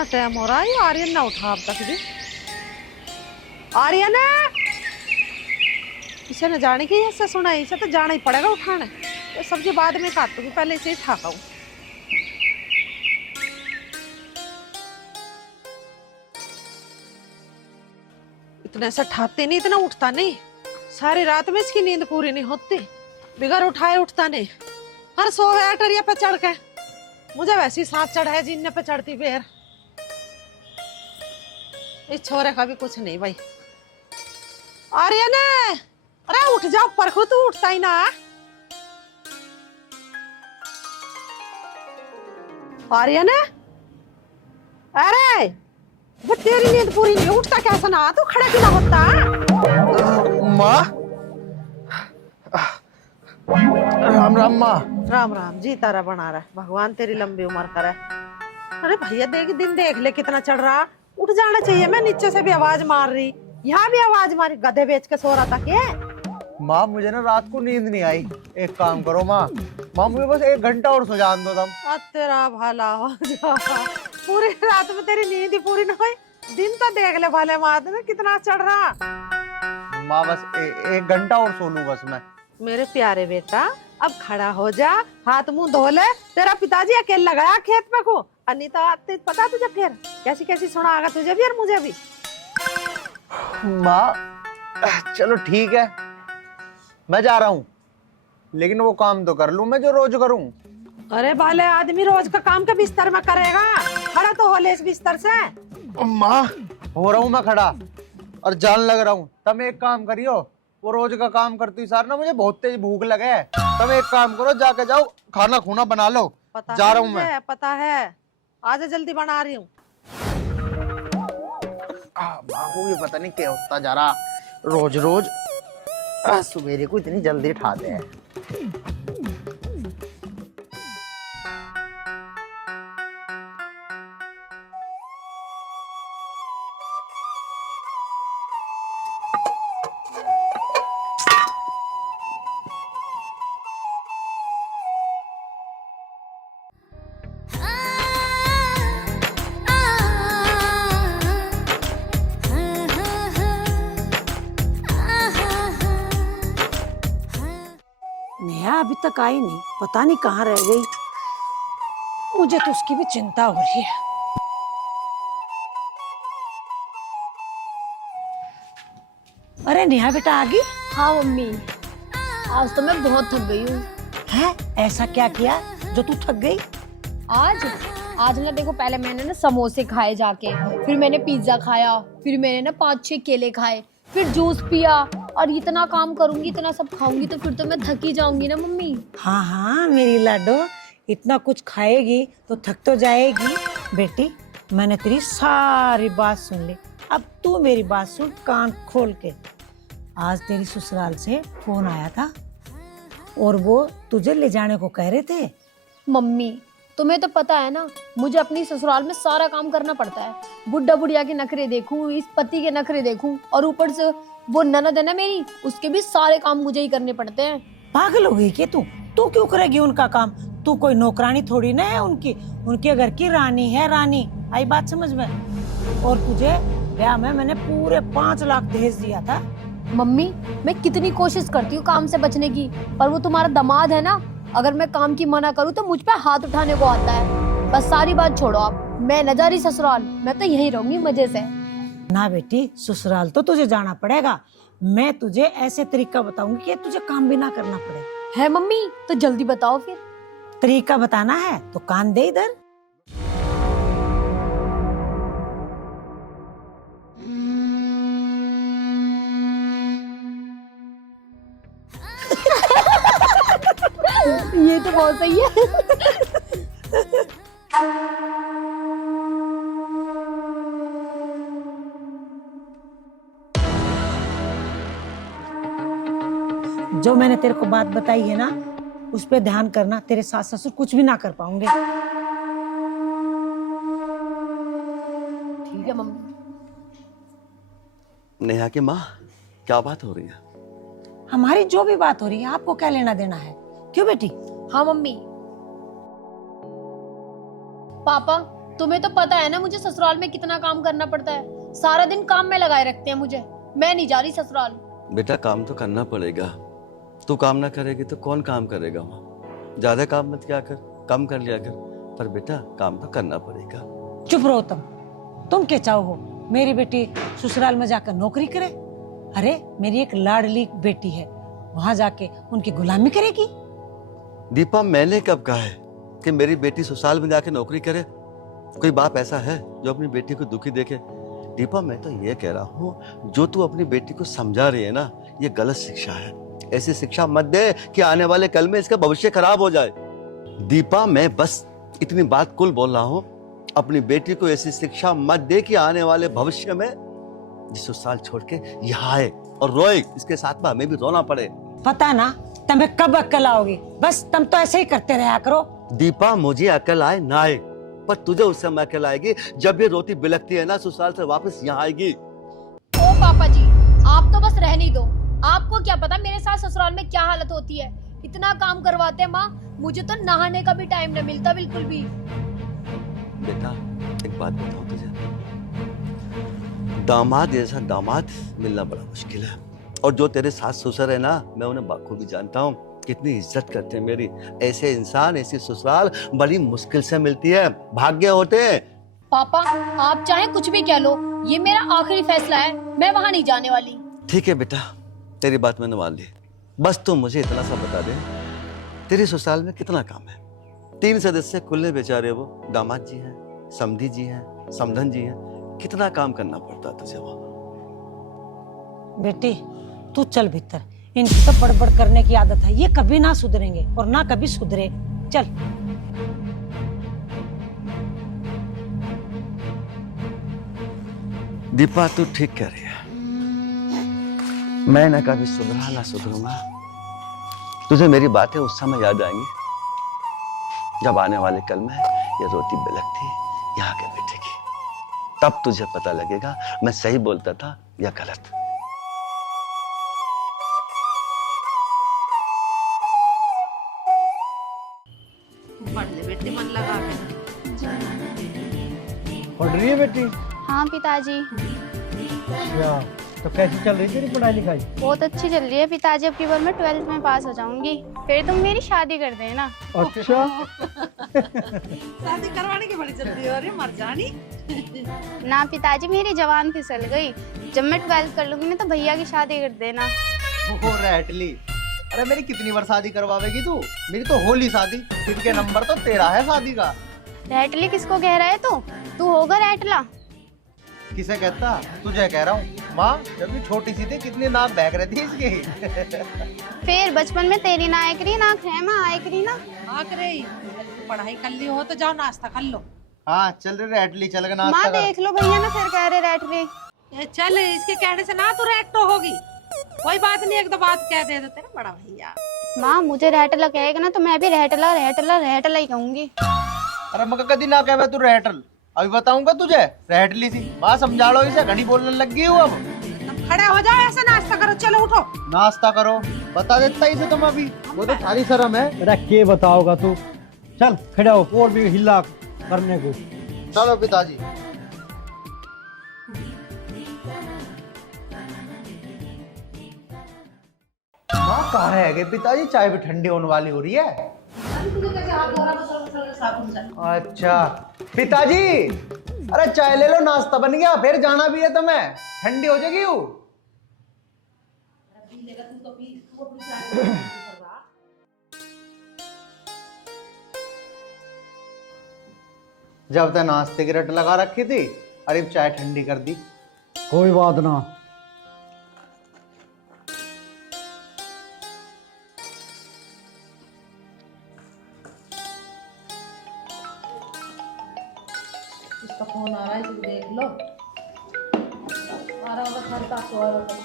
इतना टाइम हो रहा है, ये आर्यन ना उठा अब तक भी। आर्यन इसे न जाने की ऐसा सुना है, इसे तो जाना ही पड़ेगा उठाने। तो सब्जी बाद में काटूंगी, पहले इसे ही ठाका। इतने से ठाते नहीं, इतना उठता नहीं। सारी रात में इसकी नींद पूरी नहीं होती, बिगर उठाए उठता नहीं। हर सो है टरिया पे चढ़ के। मुझे वैसी सांस चढ़ा है जीने पे चढ़ती फिर। इस छोरे का भी कुछ नहीं भाई। आर्यन अरे उठ जाओ, परखू तू उठता ही ना। आर्यन अरे वो तेरी नींद पूरी नहीं, उठता कैसा ना, तू खड़ा क्यों ना होता? माँ, राम राम माँ। राम राम जी, तारा बना रहा है, भगवान तेरी लंबी उम्र करे। अरे भैया देख, दिन देख ले कितना चढ़ रहा। उठ जाना चाहिए। मैं नीचे से भी आवाज मार रही, यहाँ भी आवाज मारी। गधे बेच के सो रहा था क्या? माँ मुझे ना रात को नींद नहीं आई। एक काम करो माँ, मुझे बस 1 घंटा और सो जान दो तुम। तेरा भला हो जा। पूरी रात में तेरी नींद ही पूरी ना हुई। दिन तो देख ले भले मात में कितना चढ़ रहा। माँ बस 1 घंटा और सो लूं बस मैं। मेरे प्यारे बेटा अब खड़ा हो जा, हाथ मुंह धो ले। तेरा पिताजी अकेला गया खेत में को। अनीता पता तुझे फिर कैसी कैसी सुनाएगा तुझे भी और मुझे भी। माँ चलो ठीक है, मैं जा रहा हूँ, लेकिन वो काम तो कर लूं मैं जो रोज करूँ। अरे बाले आदमी रोज का काम के बिस्तर में करेगा, खड़ा तो हो ले इस बिस्तर से। माँ हो रहा हूँ मैं खड़ा और जान लग रहा हूँ। तुम एक काम करियो, वो रोज का काम करती सार ना मुझे बहुत तेज भूख लगे है। तुम एक काम करो, जाके जाओ खाना खूना बना लो। जा रहा हूँ मैं। पता है, आज जल्दी बना रही हूँ। माँ को भी पता नहीं क्या होता जा रहा, रोज रोज सवेरे को इतनी जल्दी उठाते हैं। नेहा अभी तक आई नहीं, पता नहीं कहाँ रह गई। मुझे तो उसकी भी चिंता हो रही है। अरे नेहा बेटा आ गई? हाँ मम्मी, आज तो मैं बहुत थक गई हूँ। है ऐसा क्या किया जो तू थक गई? आज आज ना देखो, पहले मैंने ना समोसे खाए जाके, फिर मैंने पिज्जा खाया, फिर मैंने ना 5-6 केले खाए, फिर जूस पिया, और इतना काम करूंगी, इतना सब खाऊंगी तो फिर तो मैं थक ही जाऊंगी ना मम्मी। हाँ हाँ मेरी लाडो, इतना कुछ खाएगी तो थक तो जाएगी। बेटी मैंने तेरी सारी बात सुन ली, अब तू मेरी बात सुन कान खोल के। आज तेरी ससुराल से फोन आया था और वो तुझे ले जाने को कह रहे थे। मम्मी तुम्हें तो पता है ना, मुझे अपनी ससुराल में सारा काम करना पड़ता है। बुढ़ा बुढ़िया के नखरे देखूं, इस पति के नखरे देखूं, और ऊपर से वो ननद है ना मेरी, उसके भी सारे काम मुझे ही करने पड़ते हैं। पागल हो गई क्या तू? तू क्यों करेगी उनका काम? तू कोई नौकरानी थोड़ी ना है उनकी, उनके घर की रानी है रानी। आई बात समझ में? और तुझे ब्याह में मैंने पूरे 5 लाख दहेज दिया था। मम्मी मैं कितनी कोशिश करती हूँ काम से बचने की, पर वो तुम्हारा दामाद है ना, अगर मैं काम की मना करूँ तो मुझ पे हाथ उठाने को आता है। बस सारी बात छोड़ो आप, मैं न जा रही ससुराल, मैं तो यहीं रहूंगी मजे से। ना बेटी, ससुराल तो तुझे जाना पड़ेगा। मैं तुझे ऐसे तरीका बताऊंगी कि तुझे काम भी ना करना पड़े। है मम्मी तो जल्दी बताओ फिर। तरीका बताना है तो कान दे इधर। ये तो बहुत सही है। जो मैंने तेरे को बात बताई है ना, उस पे ध्यान करना। तेरे सास ससुर कुछ भी ना कर पाऊंगे। ठीक है मम्मी। नेहा की माँ, क्या बात हो रही है? हमारी जो भी बात हो रही है आपको क्या लेना देना है? क्यों बेटी? हाँ मम्मी। पापा तुम्हें तो पता है ना मुझे ससुराल में कितना काम करना पड़ता है। सारा दिन काम में लगाए रखते हैं मुझे। मैं नहीं जा रही ससुराल। बेटा काम तो करना पड़ेगा। तू काम ना करेगी तो कौन काम करेगा वहाँ? ज्यादा काम मत किया कर, कम कर लिया कर, पर बेटा काम तो करना पड़ेगा। चुप रहो तुम क्या चाहो? मेरी बेटी ससुराल में जाकर नौकरी करे? अरे मेरी एक लाडली बेटी है, वहां जाके उनकी गुलामी करेगी? दीपा मैंने कब कहा है कि मेरी बेटी ससुराल में जाके नौकरी करे? कोई बाप ऐसा है जो अपनी बेटी को दुखी देखे? दीपा मैं तो ये कह रहा हूँ, जो तू अपनी बेटी को समझा रही है ना, ये गलत शिक्षा है। ऐसी शिक्षा मत दे कि आने वाले कल में इसका भविष्य खराब हो जाए। दीपा मैं बस इतनी बात कुल बोल रहा हूँ, अपनी बेटी को ऐसी शिक्षा मत दे कि आने वाले भविष्य में जिस साल छोड़ के यहाँ आए और रोए, इसके साथ में हमें भी रोना पड़े। पता ना तुम्हें कब अक्ल आओगी? बस तुम तो ऐसे ही करते रहा करो। दीपा मुझे अकल आए ना आए, पर तुझे उस समय अकल आएगी जब ये रोती बिलखती है ना, ससुराल से वापस यहाँ आएगी। ओ पापा जी, आप तो बस रहने ही दो। आपको क्या पता मेरे साथ ससुराल में क्या हालत होती है। इतना काम करवाते हैं माँ, मुझे तो नहाने का भी टाइम नहीं मिलता बिल्कुल भी। बेटा एक बात बताऊं तुझे, दामाद जैसा दामाद मिलना बड़ा मुश्किल है। और जो तेरे सास ससुर है ना, मैं उन्हें बाखूबी जानता हूँ, कितनी इज्जत करते हैं मेरी। ऐसे इंसान, ऐसी ससुराल बड़ी मुश्किल से मिलती है, भाग्य होते हैं। पापा आप चाहे कुछ भी कह लो, ये मेरा आखिरी फैसला है, मैं वहां नहीं जाने वाली। ठीक है बेटा, तेरी बात मैंने मान ली। बस तुम मुझे इतना सा बता दे, तेरी ससुराल में कितना काम है? 3 सदस्य कुल्ले बेचारे, वो दामाद जी हैं, समधी जी हैं, समधन जी हैं, कितना काम करना पड़ता है तुझे वहाँ? बेटी तू चल भीतर, इनकी तो बड़बड़ करने की आदत है, ये कभी ना सुधरेंगे और ना कभी सुधरे। चल। दीपा तू ठीक कह रही है, मैं ना कभी सुधरा ना सुधरूंगा। तुझे मेरी बातें उस समय याद आएंगी जब आने वाले कल में ये रोती बिलखती यहाँ के बैठेगी, तब तुझे पता लगेगा मैं सही बोलता था या गलत। बेटी मन लगा पढ़ रही है बेटी? हाँ पिताजी। अच्छा, तो कैसी चल रही तेरी पढ़ाई लिखाई? बहुत अच्छी चल रही है पिताजी। अब की बार मैं 12th में पास हो जाऊंगी, फिर तुम मेरी शादी कर देना। अच्छा। शादी करवाने की बड़ी जल्दी हो रही, मर जानी। ना पिताजी, मेरी जवान फिसल गई। जब मैं 12th कर लूंगी ना तो भैया की शादी कर देना। वो रैटली, अरे मेरी कितनी बार शादी करवावेगी तू? मेरी तो होली शादी, इनके नंबर तो तेरा है शादी का। रैटली किसको कह रहा है तू होगा रैटला? किसे कहता? तुझे कह रहा हूँ। माँ जब भी छोटी सी थी कितनी नाक बहक रही थी इसकी। फिर बचपन में तेरी नाक रही, नाक है माँ आयक रही ना। आक रही, पढ़ाई कर ली हो तो जाओ नाश्ता कर लो। हाँ चल रे रैटली, चल के नाश्ता माँ कर। देख लो भैया ना फिर कह रहे रैटली। ये चल, इसके कहने से ना तू रेक्टो होगी। कोई बात नहीं, एक दो बात कह दे देते ना बड़ा भैया। माँ मुझे रैटला कहेगा ना तो मैं भी रैटला रैटला रैटला ही कहूंगी। अरे मगर कदी ना कहे तू रैटल, अभी बताऊंगा तुझे। रैटली थी माँ, समझा लो इसे, घड़ी बोलने लग गई हूँ अब। तुम खड़े हो जाओ, ऐसे नाश्ता करो, चलो उठो। नाश्ता करो, बता देता इसे तुम अभी, वो तो सारी शर्म है। अरे के बताओगा तू? चल खड़ा हो, और भी हिला करने को। चलो पिताजी। माँ कहाँ है गए पिताजी? चाय भी ठंडी होने वाली हो रही है। अच्छा पिताजी, अरे चाय ले लो, नाश्ता बन गया, फिर जाना भी है तुम्हें, ठंडी हो जाएगी वो। जब तक नाश्ते की रट लगा रखी थी, अरे चाय ठंडी कर दी। कोई बात ना। इसका फोन आ रहा है, इसे देख लो। आ रहा होगा घर का, सो रहा होगा।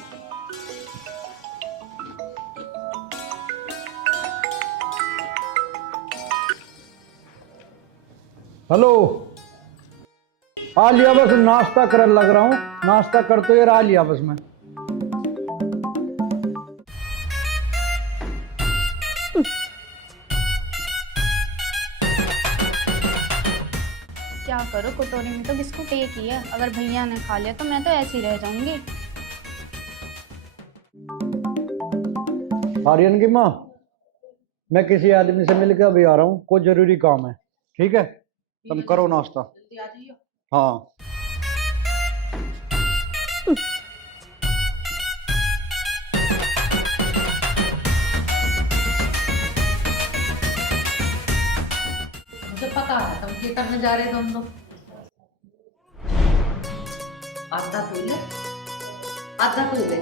हेलो, आ लिया बस, नाश्ता कर लग रहा हूँ। नाश्ता कर तो यार आ लिया बस मैं। क्या करो, कटोरी में तो बिस्कुट एक ही है। अगर भैया ने खा लिया तो मैं तो ऐसी रह जाऊंगी। आर्यन की माँ, मैं किसी आदमी से मिलकर अभी आ रहा हूँ, कोई जरूरी काम है। ठीक है, तुम करो नाश्ता। हाँ। मुझे पता है तुम क्या करने जा रहे तुम लोग। आधा तू ले, आधा तू ले।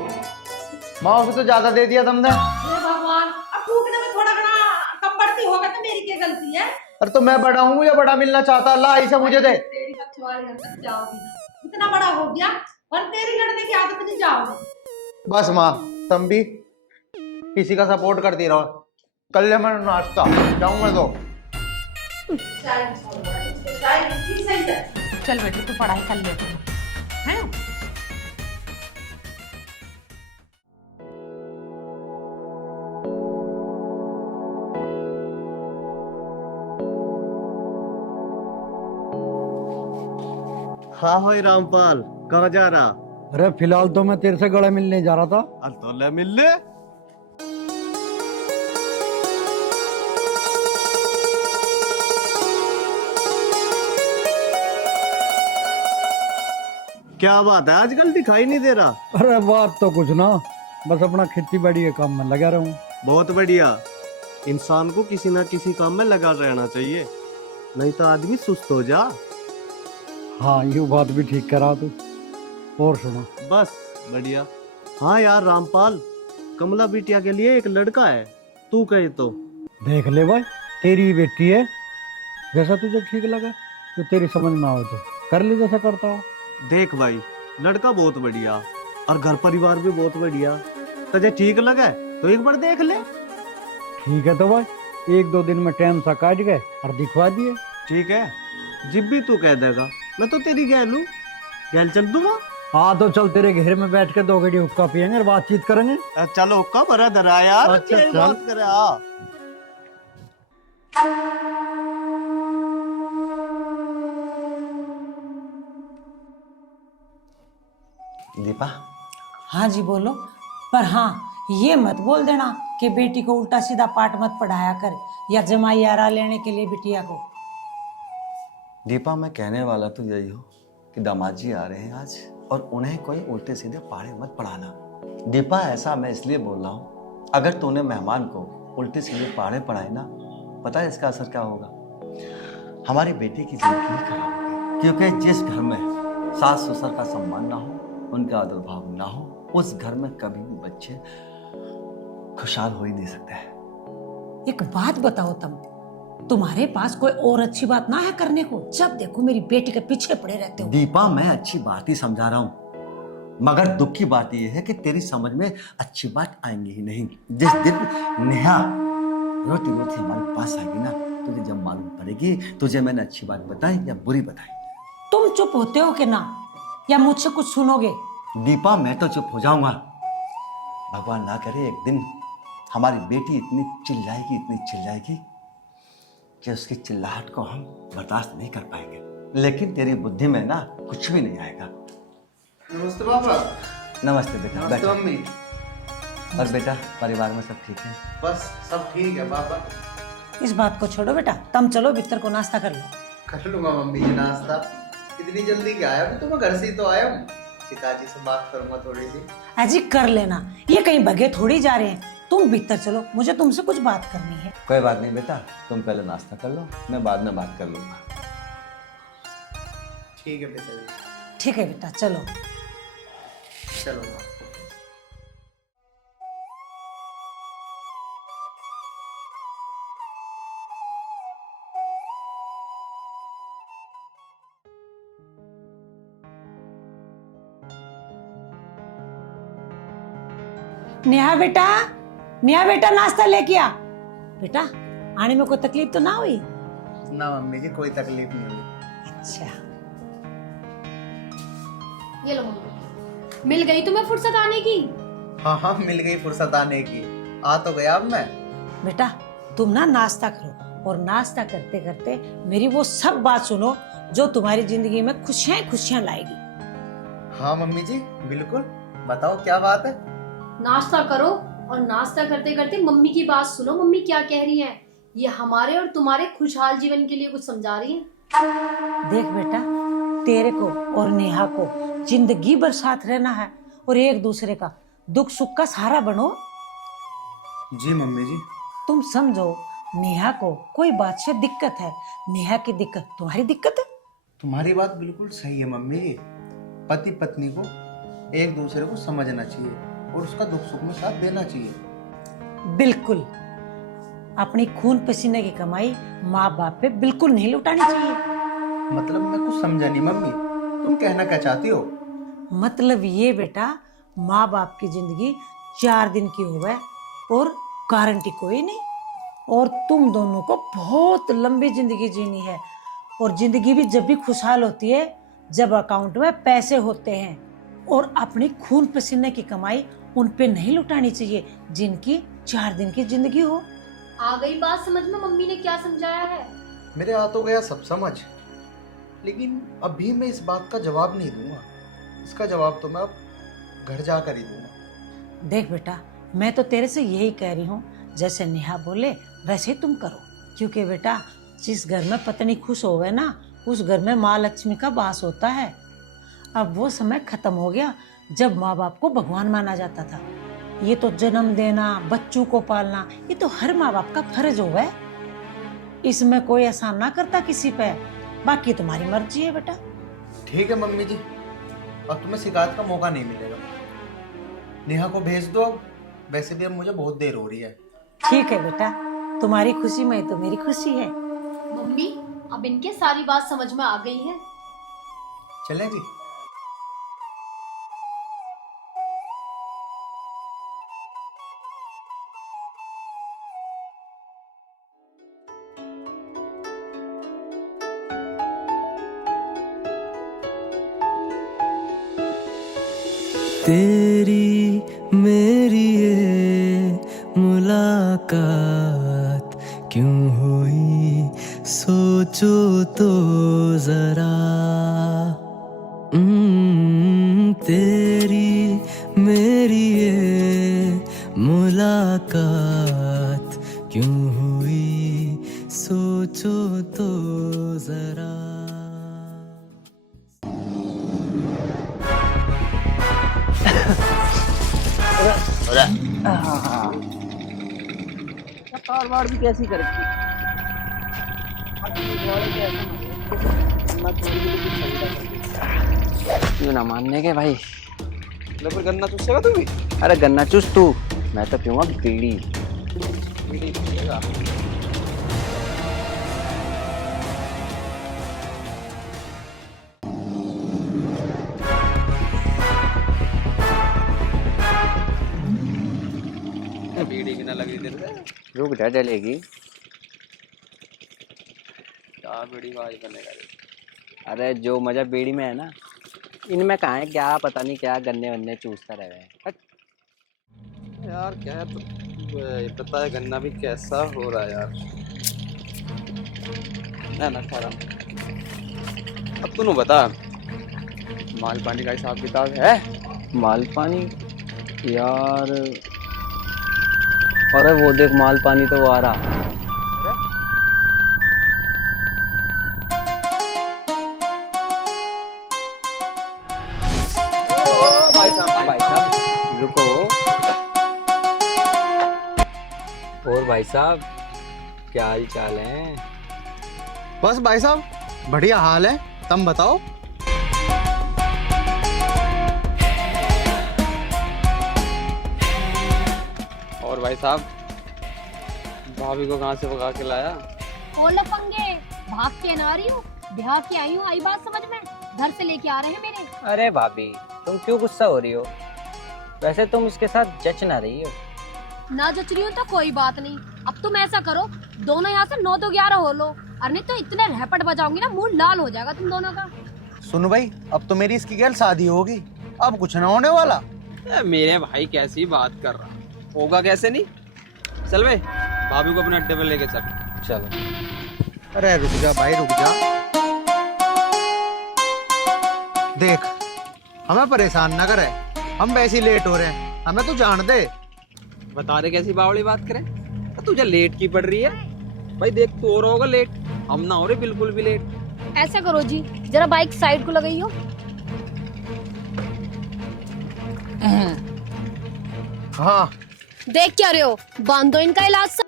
माँ अभी तो ज्यादा दे दिया तुमने। हे भगवान, अब फूकने में थोड़ा घना कम बढ़ती होगा तो मेरी क्या गलती है? अरे तो मैं बड़ा हूँ या बड़ा मिलना चाहता, अल्लाह ऐसे मुझे दे। तेरी बच्चवाड़ी घर तक जाओगी ना, इतना बड़ा हो गया और तेरी लड़ने की आदत नहीं जाओगी। बस माँ, तुम भी किसी का सपोर्ट करती रहो। कल ले मैं नाश्ता जाऊंगा तो। चल बेटे तू पढ़ाई कर ले तू, हैं? हाँ भाई रामपाल, कहाँ जा रहा? अरे फिलहाल तो मैं तेरे से गले मिलने जा रहा था। अरे तो ले मिल ले। क्या बात है, आजकल दिखाई नहीं दे रहा? अरे बात तो कुछ ना, बस अपना खेती बाड़ी के काम में लगा रहा हूँ। बहुत बढ़िया। इंसान को किसी ना किसी काम में लगा रहना चाहिए, नहीं तो आदमी सुस्त हो जा। हाँ, ये बात भी ठीक करा तू। और सुनो। बस बढ़िया। हाँ यार रामपाल, कमला बिटिया के लिए एक लड़का है, तू कहे तो। देख ले भाई, तेरी बेटी है, जैसा तुझे ठीक लगा, तो तेरी समझ में आओ तो कर ले जैसा करता हो। देख भाई, लड़का बहुत बढ़िया और घर परिवार भी बहुत बढ़िया, तुझे ठीक लगा तो एक बार देख ले। ठीक है तो भाई, 1-2 दिन में टाइम सा काट गए और दिखवा दिए। ठीक है, जब भी तू कह देगा मैं तो तेरी गैल हूँ, गैल चल दूंगा। हाँ तो चल, तेरे घर में बैठ के 2 घड़ी हुक्का पियेंगे और बातचीत करेंगे। चलो हुक्का भरा धरा यार। अच्छा, यही चल। बात करे। हाँ दीपा, हाँ जी बोलो। पर हाँ, ये मत बोल देना कि बेटी को उल्टा सीधा पाठ मत पढ़ाया कर, या जमाई आरा लेने के लिए बिटिया को। दीपा मैं कहने वाला तो यही हो कि दामाद जी आ रहे हैं आज, और उन्हें कोई उल्टे सीधे पाड़े मत पढ़ाना। दीपा ऐसा मैं इसलिए बोल रहा हूँ, अगर तूने मेहमान को उल्टे सीधे पाड़े पढ़ाए ना, पता है इसका असर क्या होगा? हमारी बेटी की जिंदगी खराब होगी, क्योंकि जिस घर में सास ससुर का सम्मान ना हो, उनका आदर भाव ना हो, उस घर में कभी भी बच्चे खुशहाल हो ही नहीं सकते हैं। एक बात बताओ तुम, तुम्हारे पास कोई और अच्छी बात ना है करने को? जब देखो मेरी बेटी के पीछे पड़े रहते हो। दीपा मैं अच्छी बात ही समझा रहा हूँ, मगर दुख की बात यह है कि तेरी समझ में अच्छी बात आएंगी ही नहीं। जिस दिन नेहा रोटी रोटी हमारे पास आएगी ना, तुझे जब मालूम पड़ेगी तुझे मैंने अच्छी बात बताई या बुरी बताई। तुम चुप होते हो कि ना, या मुझसे कुछ सुनोगे? दीपा मैं तो चुप हो जाऊंगा। भगवान ना करे एक दिन हमारी बेटी इतनी चिल्लाएगी कि उसकी चिल्लाहट को हम बर्दाश्त नहीं कर पाएंगे। लेकिन तेरी बुद्धि में ना कुछ भी नहीं आएगा। नमस्ते पापा। नमस्ते बेटा। नमस्ते बैठो। मम्मी। और बेटा, परिवार में सब ठीक है? बस सब ठीक है पापा। इस बात को छोड़ो बेटा, तुम चलो भीतर को नाश्ता कर लो। कर लूंगा मम्मी जी नाश्ता। इतनी जल्दी क्या आया? अभी तो मैं घर से ही तो आया हूँ। पिताजी से बात करूंगा थोड़ी सी। अजी कर लेना, ये कहीं भगे थोड़ी जा रहे हैं। तुम भीतर चलो, मुझे तुमसे कुछ बात करनी है। कोई बात नहीं बेटा, तुम पहले नाश्ता कर लो, मैं बाद में बात कर लूंगा। ठीक है पिताजी। ठीक है बेटा, चलो। चलो माँ। नेहा बेटा नाश्ता लेके आ। बेटा आने में कोई तकलीफ तो ना हुई? ना मम्मी जी, कोई तकलीफ नहीं हुई। अच्छा, ये लो मम्मी, मिल गई तुम्हें फुर्सत आने की? हाँ हाँ, मिल गई फुर्सत आने की। आ तो गया अब मैं। बेटा तुम ना नाश्ता करो, और नाश्ता करते करते मेरी वो सब बात सुनो जो तुम्हारी जिंदगी में खुशियां खुशियां लाएगी। हाँ मम्मी जी बिल्कुल, बताओ क्या बात है। नाश्ता करो और नाश्ता करते करते मम्मी की बात सुनो, मम्मी क्या कह रही हैं। ये हमारे और तुम्हारे खुशहाल जीवन के लिए कुछ समझा रही हैं। देख बेटा, तेरे को और नेहा को जिंदगी भर साथ रहना है और एक दूसरे का दुख सुख का सहारा बनो। जी मम्मी जी। तुम समझो, नेहा को कोई बात से दिक्कत है, नेहा की दिक्कत तुम्हारी दिक्कत है। तुम्हारी बात बिल्कुल सही है मम्मी जी। पति पत्नी को एक दूसरे को समझना चाहिए और उसका दुख सुख में साथ देना चाहिए। बिल्कुल। अपनी खून पसीने की कमाई माँ बाप पे बिल्कुल नहीं लुटानी चाहिए। मतलब मैं कुछ समझा नहीं मम्मी, तुम कहना क्या चाहती हो। मतलब ये बेटा, माँ बाप की जिंदगी 4 दिन की होवे और गारंटी कोई नहीं, और तुम दोनों को बहुत लंबी जिंदगी जीनी है। और जिंदगी भी जब भी खुशहाल होती है जब अकाउंट में पैसे होते हैं, और अपनी खून पसीने की कमाई उन पे नहीं लुटानी चाहिए जिनकी 4 दिन की जिंदगी हो। आ गई बात समझ में मम्मी ने क्या समझाया है। मेरे आ तो गया सब समझ, लेकिन अभी मैं इस बात का जवाब नहीं दूंगा। इसका जवाब तो मैं अब घर जाकर ही दूंगा। देख बेटा, मैं तो तेरे से यही कह रही हूँ, जैसे नेहा बोले वैसे ही तुम करो। क्योंकि बेटा, जिस घर में पत्नी खुश होवे ना, उस घर में माँ लक्ष्मी का वास होता है। अब वो समय खत्म हो गया जब माँ बाप को भगवान माना जाता था। ये तो जन्म देना, बच्चों को पालना, ये तो हर माँ बाप का फर्ज होगा है। इसमें कोई एहसान ना करता किसी पे। बाकी तुम्हारी मर्जी है बेटा। ठीक है मम्मी जी, अब तुम्हें शिकायत का मौका नहीं मिलेगा। नेहा को भेज दो अब, वैसे भी अब मुझे बहुत देर हो रही है। ठीक है बेटा, तुम्हारी खुशी में तो मेरी खुशी है। मम्मी, अब इनके सारी बात समझ में आ गई है। चलें जी। तेरी मेरी ये मुलाकात क्यों हुई, सोचो तो जरा। तेरी मेरी ये मुलाकात क्यों हुई, सोचो तो जरा। कारवार भी कैसी कर रखी क्यों ना मानने के भाई। फिर गन्ना चूसेगा तू भी? अरे गन्ना चूस तू, मैं तो पीऊंगा बीड़ी। बीड़ी पिएगा? बीड़ी की ना लगी तेरे से? रुक जा, जलेगी। क्या बीड़ी भाई बनेगा रे? अरे जो मजा बीड़ी में है ना, इनमें कहाँ है। क्या पता नहीं क्या गन्ने वन्ने चूसता रहे। यार क्या है, तो पता है गन्ना भी कैसा हो रहा है यार। ना खा रहा हूँ। अब तू बता, माल पानी का हिसाब किताब है? माल पानी यार, अरे वो देख माल पानी तो वो आ रहा। भाई साहब रुको। और भाई साहब क्या हाल चाल है? बस भाई साहब बढ़िया हाल है, तुम बताओ। और भाई साहब, भाभी को कहाँ से भगा के लाया? ओ लफंगे, भाग के ना रही हूँ, ब्याह के आई हूँ। आई बात समझ में? घर से लेके आ रहे हैं मेरे। अरे भाभी तुम क्यों गुस्सा हो रही हो? वैसे तुम इसके साथ जच ना रही हो। ना जच रही हूँ तो कोई बात नहीं। अब तुम ऐसा करो, दोनों यहाँ से 9 2 11 हो लो। अरे नहीं तो इतने रैपट बजाऊंगी ना, मुंह लाल हो जाएगा तुम दोनों का। सुन भाई, अब तो मेरी इसकी गैल शादी होगी, अब कुछ ना होने वाला। मेरे भाई कैसी बात कर रहा, होगा कैसे नहीं। चल भाई, भाभी को अपने अड्डे पे लेके चल। चलो। अरे रुक जा भाई, रुक जा। देख, हमें परेशान न करे, हम वैसे ही लेट हो रहे हैं, हमें तू जान दे। बता रहे कैसी बावली बात करे, तो तुझे लेट की पड़ रही है भाई। देख तू और होगा लेट, हम ना हो रहे बिल्कुल भी लेट। ऐसा करो जी, जरा बाइक साइड को लगाइयो। हाँ देख क्या रहे हो, बांधो इनका इलाज।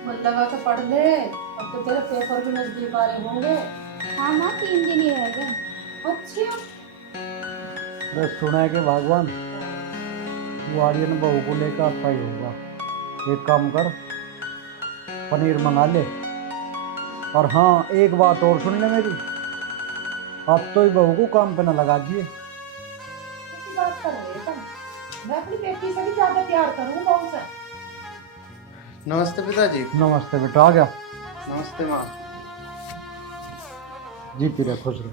मन लगा के पढ़ ले, अब तो तेरे पेपर भी नजदीक आ रहे होंगे। हाँ माँ 3 दिन ही रह गए। अच्छा, अरे सुना है कि भगवान वो आर्यन बहू को लेकर आता ही होगा। एक काम कर, पनीर मंगा ले। और हाँ, एक बात और सुन ले मेरी, आप तो ही बहू को काम पे न लगा दिए। कैसी बात कर रहे हो तुम? मैं अपनी बेटी से भी ज्यादा प्यार करूँ बहू से। नमस्ते पिताजी। नमस्ते बेटा, आ गया। नमस्ते माँ। जीती रहे, खुश रहे।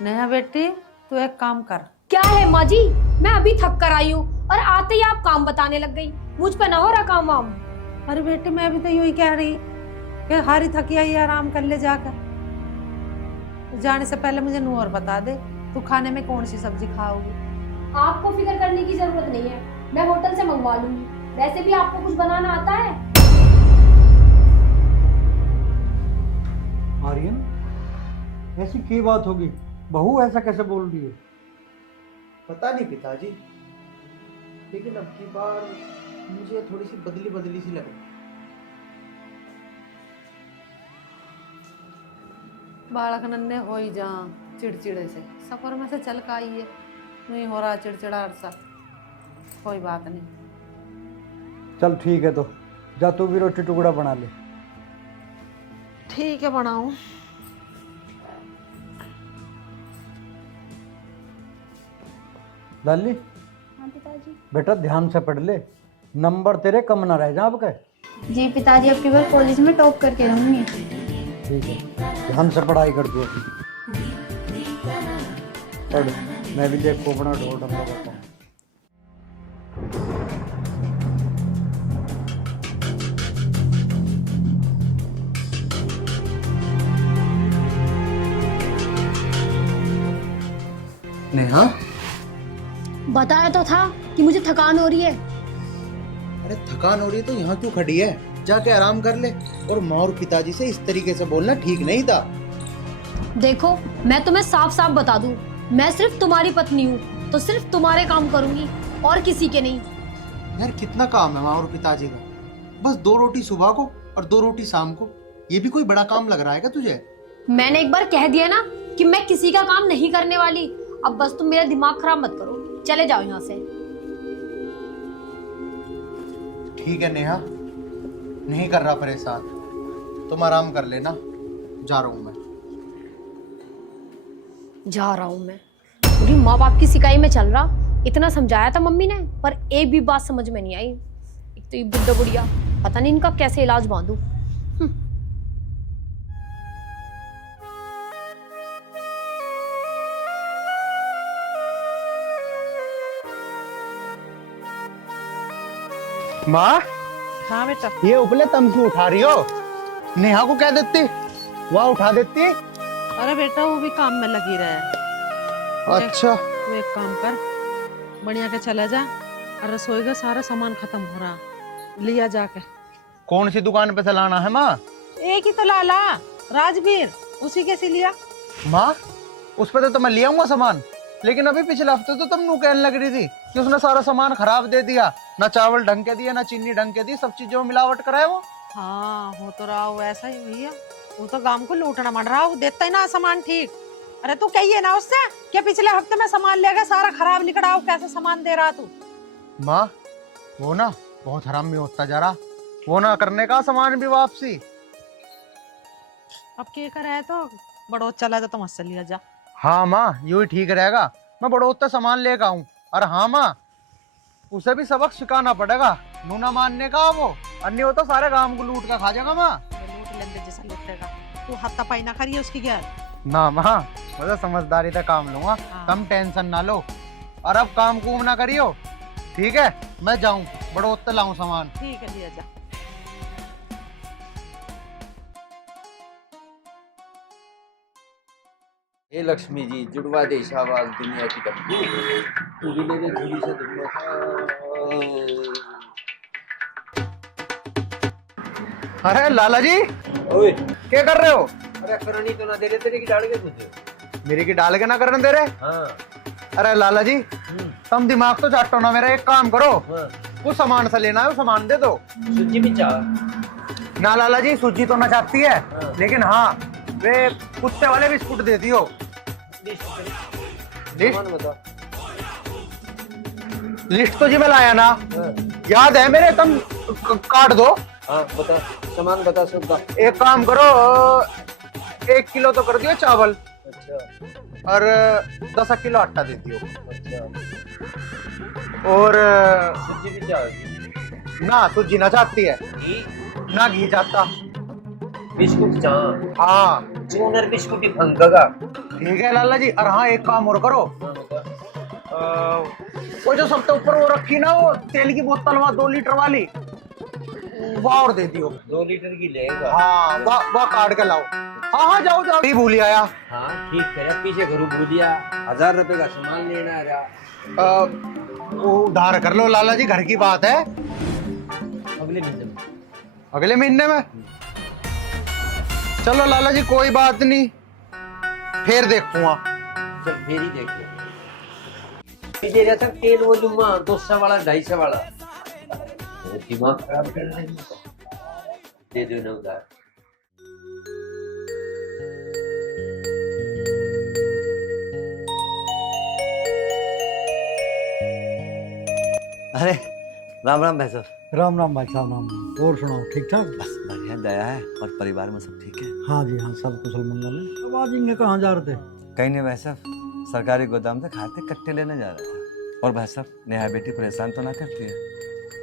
नेहा बेटी, तू एक काम कर। क्या है माँ जी, मैं अभी थक कर आई हूँ और आते ही आप काम बताने लग गई। मुझ पे ना हो रहा काम वाम। अरे बेटी, मैं अभी तो यूं ही कह रही कि हारी थकी आई, आराम कर ले जाकर। जाने से पहले मुझे नूर बता दे, तू खाने में कौन सी सब्जी खाओगी? आपको फिक्र करने की जरूरत नहीं है, मैं होटल से मंगवा लूंगी। वैसे भी आपको कुछ बनाना आता है। आर्यन, ऐसी क्या बात होगी? बहू ऐसा कैसे बोल रही है? पता नहीं पिताजी, लेकिन अब की बार मुझे थोड़ी सी बदली बदली सी लगी। बालक नन्हे हो ही जा चिड़चिड़े से, सफर में से चल का आई है, नहीं हो रहा चिड़चिड़ा सा। कोई बात नहीं। चल ठीक है, तो जा तू भी रोटी टुकड़ा बना ले। ठीक है, बनाऊं। लाली हाँ पिताजी। बेटा, ध्यान से पढ़ ले, नंबर तेरे कम ना रह जा आपके। जी पिताजी, अब की बार कॉलेज में टॉप करके रहूंगी। ठीक है, ध्यान से पढ़ाई कर दो। पढ़, मैं भी देखो अपना ढोल ढंगा बताऊँ। नेहा, बताया तो था कि मुझे थकान हो रही है। अरे थकान हो रही है तो यहाँ क्यों खड़ी है? जाके आराम कर ले। और माँ और पिताजी से इस तरीके से बोलना ठीक नहीं था। देखो, मैं तुम्हें साफ साफ बता दूं, मैं सिर्फ तुम्हारी पत्नी हूँ, तो सिर्फ तुम्हारे काम करूंगी और किसी के नहीं। यार कितना काम है माँ और पिताजी का? बस 2 रोटी सुबह को और 2 रोटी शाम को। ये भी कोई बड़ा काम लग रहा है क्या तुझे? मैंने एक बार कह दिया ना कि मैं किसी का काम नहीं करने वाली। अब बस तुम मेरा दिमाग खराब मत करो, चले जाओ यहाँ से। ठीक है नेहा, नहीं कर रहा परेशान, तुम आराम कर लेना। जा रहा हूँ मैं। जा रहा हूँ मैं? पूरी माँ बाप की सिकाई में चल रहा। इतना समझाया था मम्मी ने, पर एक भी बात समझ में नहीं आई। एक तो ये बुड्ढा बुढ़िया, पता नहीं इनका कैसे इलाज बांधू। माँ, हाँ बेटा। ये उपले तुम क्यों उठा रही हो? नेहा को कह देती, वह उठा देती। अरे बेटा, वो भी काम में लगी रहे। अच्छा, तू एक काम कर, बढ़िया के चला जा और रसोई का सारा सामान खत्म हो रहा, लिया जाके। कौन सी दुकान पे से लाना है माँ? एक ही तो लाला, राजवीर, उसी के से लिया। माँ, उस पे तो मैं ले आऊंगा सामान, लेकिन अभी पिछले हफ्ते तो तुम नू कहने लग रही थी कि उसने सारा सामान खराब दे दिया, ना चावल ढंग के दिया, ना चीनी ढंग के दी, सब चीजों में मिलावट कराए वो। हाँ, हो तो रहा हो ऐसा ही भैया। वो तो गांव को लूटना मर रहा, वो देता ही ना सामान ठीक। अरे तू कहिए ना उससे कि पिछले हफ्ते में सामान ले गया, सारा खराब निकला हो, कैसे सामान दे रहा तू? माँ, वो ना बहुत हरामी होता जा रहा, वो ना करने का सामान भी वापसी। अब क्या करे तो बड़ो चला जा, तो मत लिया जा। हाँ माँ, यू ही ठीक रहेगा, मैं बड़ोता सामान लेकर आऊं। और हाँ माँ, उसे भी सबक सिखाना पड़ेगा, नूना मानने का वो, अन्य हो तो सारे गांव को लूट कर खा जाएगा माँ। लूट लेंगे जैसा लूटेगा। तू हत्ता पाई ना करिए उसकी गैर। ना माँ, मतलब समझदारी से काम लूंगा। हाँ। तुम टेंशन ना लो और अब काम कूम ना करियो, ठीक है? मैं जाऊं, बड़ो उत्तर लाऊं सामान। ठीक है लिया जा। हे लक्ष्मी जी, जुड़वा दे शाबाश दुनिया की डब्बू, तू भी ले ले झोली से दुनिया अरे लाला जी, ओए, क्या कर रहे हो? अरे करनी तो ना दे रहे तेरे की डाल के तुझे। मेरी की डाल के ना करने दे रहे? हाँ। अरे लाला जी, तुम दिमाग तो चाटो ना मेरा। एक काम करो, कुछ सामान से लेना है, वो सामान दे दो। सूजी भी चाह। ना लाला जी, सूजी तो ना चाहती है, लेकिन हाँ वे कुत्ते वाले बिस्कुट दे दियो। बता। लिस्ट तो जी मैं लाया ना, याद है मेरे? तुम काट दो। हाँ बता, सामान बता सब का। एक काम करो, 1 किलो तो कर दियो चावल। अच्छा। और 10 किलो आटा दे दियो। अच्छा। और सूजी भी चाह। ना सूजी ना चाहती है, ना घी चाहता। बिस्कुट चाह। हाँ चूनर बिस्कुट ही भंगगा। ठीक है लाला जी। और हाँ एक काम और करो, हाँ बता। वो जो सबसे ऊपर वो रखी ना, वो तेल की बोतल, वहाँ 2 लीटर वाली, वो और दे दियो। 2 लीटर की लेगा। हाँ वह काट के लाओ। हाँ हाँ जाओ जाओ, नहीं भूल आया। हाँ ठीक है, पीछे घरू भूलिया 1000 रुपए का सामान लेना है। वो उधार कर लो लाला जी, घर की बात है। अगले महीने में। अगले महीने में? चलो लाला जी कोई बात नहीं, फिर देखूंगा। चल फिर ही देखो। दे रहा था तेल वो जुम्मा 200 वाला 250 वाला, वो दिमाग खराब कर रहे हैं। दे दो ना उधार। अरे राम राम भाई साहब। राम राम भाई साहब, राम राम। और सुनाओ, ठीक ठाक? बस बढ़िया, दया है। और परिवार में सब ठीक है? हाँ जी हाँ, सब कुशल मंगल है। अब आज इनके कहाँ जा रहे थे? कहीं नहीं भाई साहब, सरकारी गोदाम से खाते कट्टे लेने जा रहा था। और भाई साहब, नेहा बेटी परेशान तो ना करती है?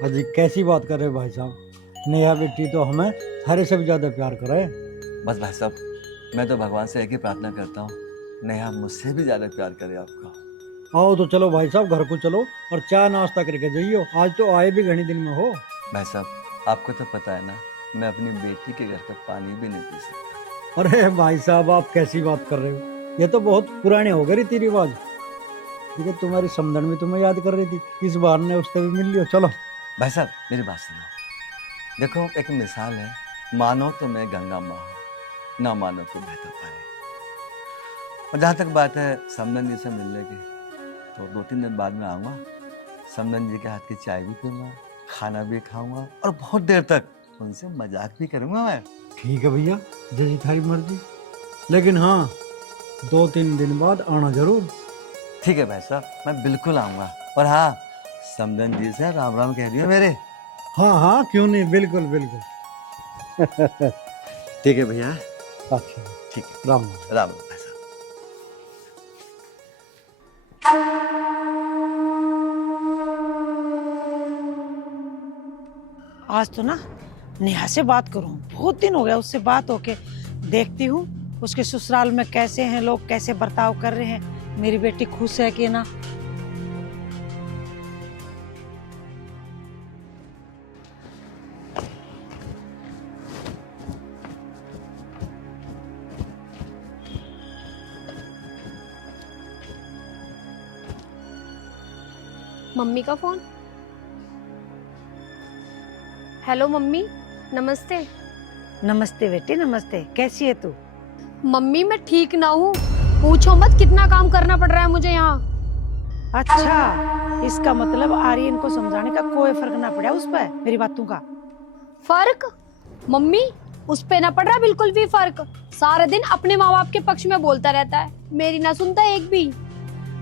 अजी कैसी बात कर रहे हो भाई साहब? नेहा बेटी तो हमें हरे से भी ज्यादा प्यार करे। बस भाई साहब, मैं तो भगवान से एक ही प्रार्थना करता हूँ, नेहा मुझसे भी ज्यादा प्यार करे आपको। आओ तो चलो भाई साहब, घर को चलो और चाय नाश्ता करके जाइयो। आज तो आए भी घनी दिन में हो। भाई साहब, आपको तो पता है ना, मैं अपनी बेटी के घर का पानी भी नहीं पी सकता। अरे भाई साहब, आप कैसी बात कर रहे हो? ये तो बहुत पुराने हो गए रीति रिवाज। ठीक है, तुम्हारी समझन भी तुम्हें याद कर रही थी, इस बार ने उससे भी मिल लियो। चलो भाई साहब मेरी बात सुनो। देखो एक मिसाल है, मानो तो मैं गंगा माँ हूँ, ना मानो तो बहता पानी। और जहाँ तक बात है समदन जी से मिलने की, तो 2-3 दिन बाद में आऊँगा। समदन जी के हाथ की चाय भी पीऊँगा, खाना भी खाऊंगा और बहुत देर तक उनसे मजाक भी करूँगा मैं। ठीक है भैया, जैसी थारी मर्जी। लेकिन हाँ, 2-3 दिन बाद आना जरूर। ठीक है भाई साहब, मैं बिल्कुल आऊँगा। और हाँ, समदन जी से राम राम कह दियो मेरे। हाँ हाँ, क्यों नहीं, बिल्कुल बिल्कुल। ठीक है भैया। अच्छा ठीक है, राम राम राम भाई साहब। आज तो ना नेहा से बात करूं, बहुत दिन हो गया उससे बात होके। देखती हूँ उसके ससुराल में कैसे हैं लोग, कैसे बर्ताव कर रहे हैं, मेरी बेटी खुश है कि ना। मम्मी का फोन। हेलो मम्मी, नमस्ते। नमस्ते बेटी, नमस्ते। कैसी है तू? मम्मी मैं ठीक ना हूँ, पूछो मत कितना काम करना पड़ रहा है मुझे यहाँ। अच्छा, इसका मतलब आर्यन को समझाने का कोई फर्क ना पड़ा उस पर, मेरी बातों का? फर्क? मम्मी उस पे ना पड़ रहा बिल्कुल भी फर्क। सारे दिन अपने माँ बाप के पक्ष में बोलता रहता है, मेरी ना सुनता एक भी।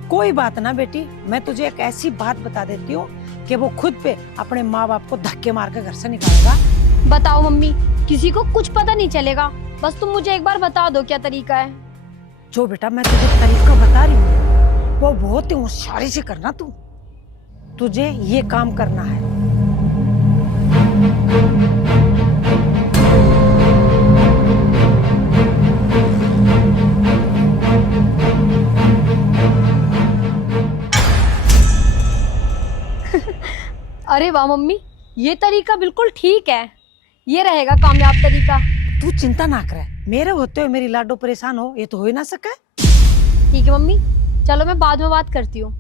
कोई बात ना बेटी, मैं तुझे एक ऐसी बात बता देती हूँ कि वो खुद पे अपने माँ बाप को धक्के मार कर घर से निकालेगा। बताओ मम्मी, किसी को कुछ पता नहीं चलेगा, बस तुम मुझे एक बार बता दो क्या तरीका है। जो बेटा मैं तुझे तरीका बता रही हूँ वो बहुत ही होशियारी से करना। तुझे ये काम करना है। अरे वाह मम्मी, ये तरीका बिल्कुल ठीक है, ये रहेगा कामयाब तरीका। तू चिंता ना करे, मेरे होते हुए मेरी लाडो परेशान हो, ये तो हो ही ना सके। ठीक है मम्मी, चलो मैं बाद में बात करती हूँ।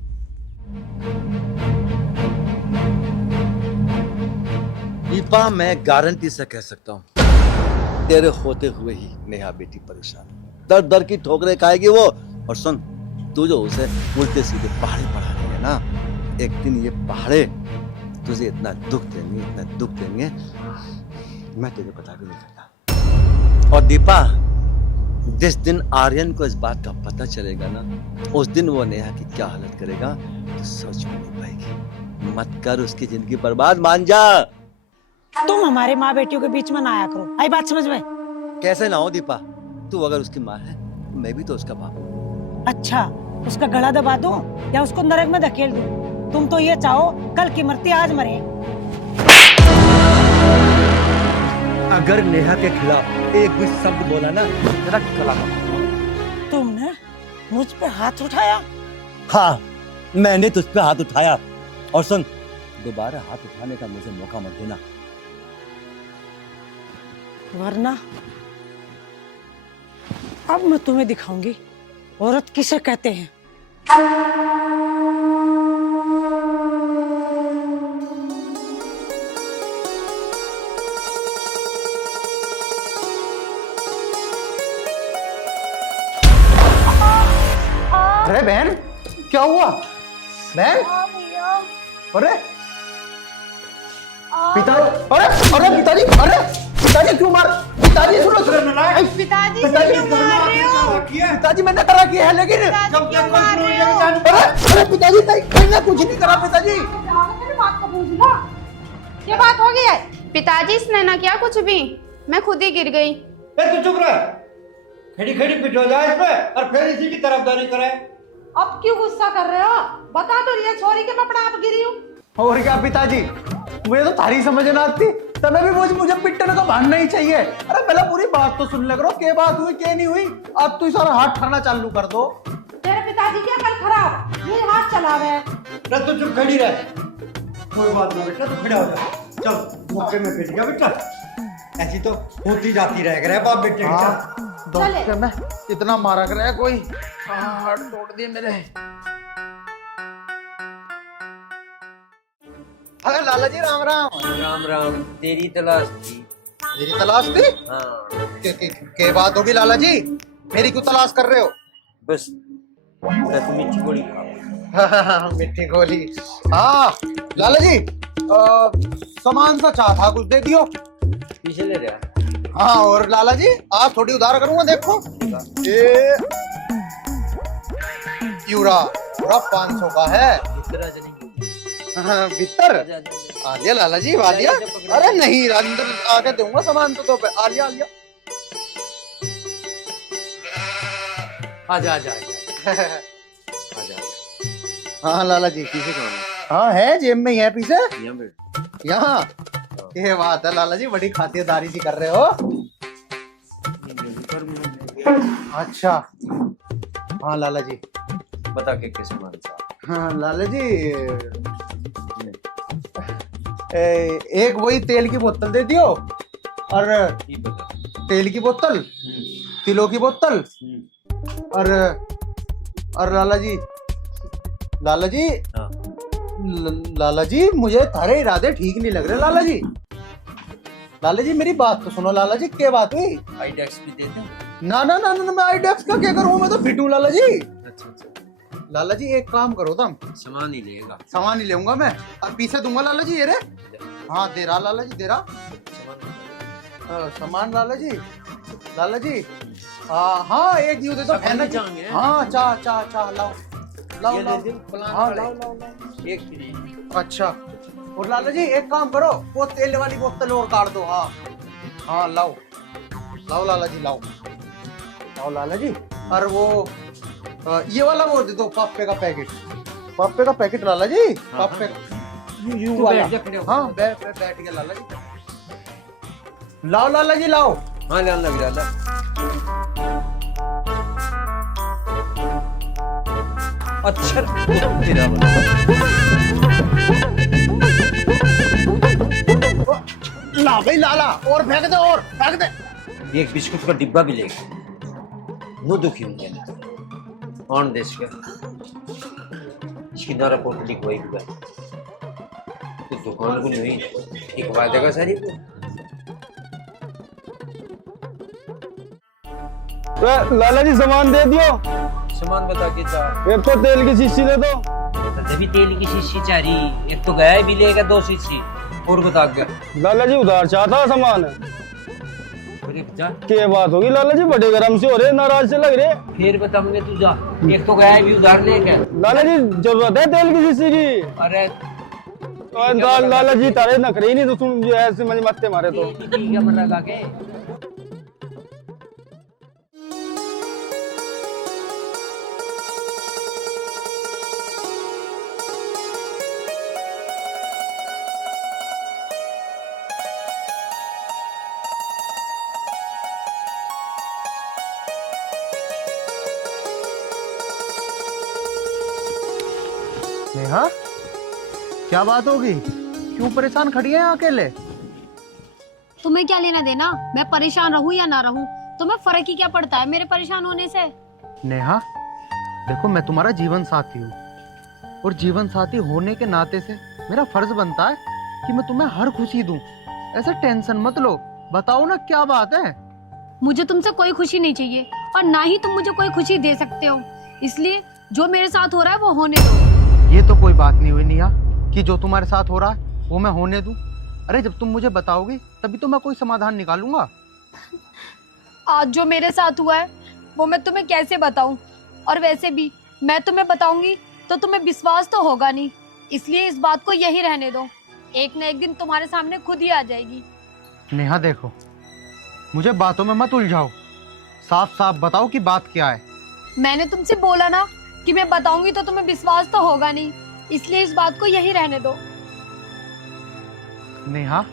दीपा, मैं गारंटी से कह सकता हूँ तेरे होते हुए ही नेहा बेटी परेशान है। दर दर की ठोकरें खाएगी वो। और सुन, तू जो उसे उल्टे सीधे पहाड़े पढ़ा रही है ना, एक दिन ये पहाड़े तुझे इतना दुख देंगे मैं तुझे पता भी नहीं सकता। और दीपा, जिस दिन आर्यन को इस बात का पता चलेगा ना, उस दिन वो नेहा की क्या हालत करेगा तो सोच भी नहीं पाएगी। मत कर उसकी जिंदगी बर्बाद, मान जा। तुम हमारे माँ बेटियों के बीच में ना आया करो, आई बात समझ में? कैसे ना हो दीपा, तू अगर उसकी माँ है, मैं भी तो उसका बाप हूँ। अच्छा, उसका गला दबा दूं या उसको नरक में धकेल दूं? तुम तो ये चाहो कल की मरती आज मरे। अगर नेहा के खिलाफ एक भी शब्द बोला ना, तेरा गला काट। तुमने मुझ पे हाथ उठाया? हाँ, मैंने तुझ पे हाथ उठाया। और सुन, दोबारा हाथ उठाने का मुझे मौका मत देना, वरना अब मैं तुम्हें दिखाऊंगी औरत किसे कहते हैं। अरे बहन, क्या हुआ बहन? अरे पिता, अरे पिताजी, अरे पिताजी क्यों मार? पिताजी सुनो, पिताजी से क्यों मार रहे हो? पिताजी मैंने करा किया है, लेकिन अरे पिताजी मैंने कुछ नहीं करा। पिताजी ये बात हो गई है? पिताजी इसने ना किया कुछ भी, मैं खुद ही गिर गई। तू चुप रह, खड़ी खड़ी पिट हो जाए इस पे और फिर इसी की तरफदारी करे। अब क्यों गुस्सा कर रहे हो? बता तो रही है छोरी के मैं अपना आप गिरी हूँ। और क्या पिताजी, मुझे तो थारी समझ ना आती, तब भी मुझे पिटने को भानना ही चाहिए। अरे पहले पूरी बात तो सुन ले करो, क्या बात हुई क्या नहीं हुई। अब तू सारा हाथ ठाना चालू कर दो। तेरे पिताजी क्या कल खराब, ये हाथ चला रहे हैं। तू चुप खड़ी रह, कोई बात ना बेटा, तू खड़ा हो जा। चल, मौके में पिट गया बेटा, ऐसी तो होती जाती रह गया बाप बेटे की। दोस्त में इतना मारा कर है कोई, हाथ तोड़ दिए मेरे। अरे लाला जी, राम राम। राम राम, तेरी तलाश थी। मेरी तलाश थी? हाँ, के बात होगी लाला जी, मेरी क्यों तलाश कर रहे हो? बस 10 मीठी गोली खाओ। मिट्टी गोली, हाँ लाला जी, सामान सा चाह था, कुछ दे दियो। पीछे ले रहा। हाँ, और लाला जी आज थोड़ी उधार करूंगा, देखो ये यूरा पूरा 500 का है। भीतर आ लिया लाला जी, आ लिया। अरे नहीं, अंदर आके दूंगा सामान तो पे। आ लिया, आ लिया। आजा आजा हाँ लाला जी, पीछे हाँ है, जेब में ही है पीछे, यहाँ। ये बात है लाला जी, बड़ी खातिरदारी सी कर रहे हो। अच्छा, हाँ लाला जी, बता के किस मान सा। हाँ लाला जी, एक वही तेल की बोतल दे दियो, और तेल की बोतल, तिलों की बोतल, और लाला जी, लाला जी, लाला जी मुझे थारे इरादे ठीक नहीं लग रहे लाला जी। लाला जी मेरी बात तो सुनो लाला जी, क्या बात हुई? आईडेक्स भी देते हैं? ना ना ना ना, मैं आईडेक्स का क्या करूँ, मैं तो फिट हूँ लाला जी। लाला जी एक काम करो, तुम सामान ही लेगा। सामान ही लेऊंगा मैं, अब पीछे दूंगा लाला जी। ये रे, हाँ दे रहा लाला जी, दे रहा सामान लाला जी। लाला जी हाँ, एक यूं दे दो। हाँ, चाह चाह चाह लाओ लाओ लाओ, हाँ लाओ लाओ लाओ, एक फ्री। अच्छा, और लाला जी एक काम करो, वो तेल वाली बोतल और काट दो। हाँ हाँ, लाओ लाओ लाला जी, लाओ लाओ लाला जी। और वो ये वाला वो दे दो, पापे का पैकेट, पापे का पैकेट लाला जी, पापे यू वाला। हाँ बैठ गया लाला जी। लाओ लाला जी, लाओ। हाँ लाल लग रहा। अच्छा तेरा ला भाई लाला, और फेंक दे, और फेंक दे। एक बिस्कुट का डिब्बा भी लेगा। नो दुखी होंगे ना तो कौन देश का इसकी नारा पोटली कोई भी तो दुकान को नहीं ठीक वायदा सारी को। लाला जी सामान दे दियो। सामान बता के चाह। एक तो तेल की शीशी दे दो। तभी तेल की शीशी चाह रही, एक तो गया भी लेगा 2 शीशी और बता गया। लाला जी उधार चाहता सामान। क्या बात होगी लाला जी, बड़े गरम से हो रहे, नाराज से लग रहे। फिर बता मुझे तू जा, एक तो गया भी उधार लेके। लाला जी जरूरत है तेल की शीशी की। अरे लाला जी तारे नखरे नहीं तो सुन जो ऐसे मुझे मत्ते मारे तो। ठीक है मन लगा के। नेहा, क्या बात होगी? क्यों परेशान खड़ी है अकेले? तुम्हें क्या लेना देना, मैं परेशान रहूं या ना रहूं, तुम्हें फर्क ही क्या पड़ता है मेरे परेशान होने से। नेहा, देखो मैं तुम्हारा जीवन साथी हूँ और जीवन साथी होने के नाते से मेरा फर्ज बनता है कि मैं तुम्हें हर खुशी दूं। ऐसे टेंशन मत लो, बताओ ना क्या बात है। मुझे तुमसे कोई खुशी नहीं चाहिए और ना ही तुम मुझे कोई खुशी दे सकते हो, इसलिए जो मेरे साथ हो रहा है वो होने दो। ये तो कोई बात नहीं हुई नेहा कि जो तुम्हारे साथ हो रहा है वो मैं होने दूं। अरे जब तुम मुझे बताओगी तभी तो मैं कोई समाधान निकालूंगा। आज जो मेरे साथ हुआ है वो मैं तुम्हें कैसे बताऊं, और वैसे भी मैं तुम्हें बताऊंगी तो तुम्हें विश्वास तो होगा नहीं, इसलिए इस बात को यही रहने दो, एक न एक दिन तुम्हारे सामने खुद ही आ जाएगी। नेहा देखो, मुझे बातों में मत उलझाओ, साफ साफ बताओ कि बात क्या है। मैंने तुमसे बोला ना कि मैं बताऊंगी तो तुम्हें विश्वास तो होगा नहीं, इसलिए इस बात को यही रहने दो। नेहा,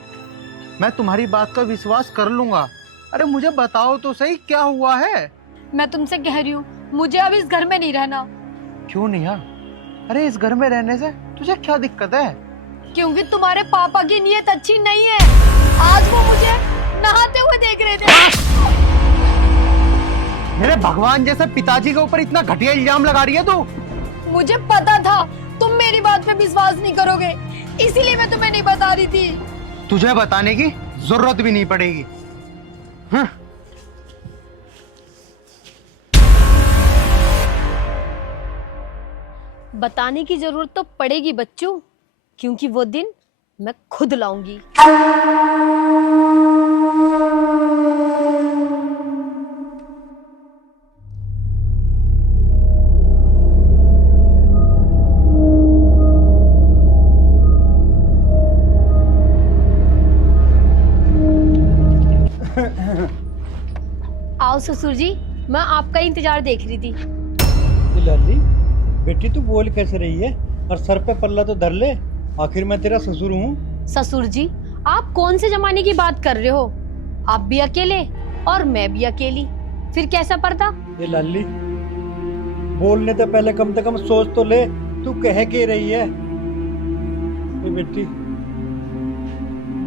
मैं तुम्हारी बात का विश्वास कर लूंगा। अरे मुझे बताओ तो सही क्या हुआ है। मैं तुमसे कह रही हूँ मुझे अब इस घर में नहीं रहना। क्यों नेहा? अरे इस घर में रहने से तुझे क्या दिक्कत है? क्योंकि तुम्हारे पापा की नीयत अच्छी नहीं है। आज वो मुझे नहाते हुए देख रहे थे। मेरे भगवान जैसे पिताजी के ऊपर इतना घटिया इल्जाम लगा रही है तू। मुझे पता था तुम मेरी बात पे विश्वास नहीं करोगे, इसीलिए मैं तुम्हें नहीं बता रही थी। तुझे बताने की जरूरत भी नहीं पड़ेगी। हाँ। बताने की जरूरत तो पड़ेगी बच्चों, क्योंकि वो दिन मैं खुद लाऊंगी। आओ ससुर जी, मैं आपका इंतजार देख रही थी। लाली बेटी तू बोल कैसे रही है, और सर पे पल्ला तो धर ले, आखिर मैं तेरा ससुर हूँ। ससुर जी, आप कौन से जमाने की बात कर रहे हो? आप भी अकेले और मैं भी अकेली, फिर कैसा पर्दा? ये लाली बोलने से पहले कम से कम सोच तो ले, तू कह के रही है। ये बेटी,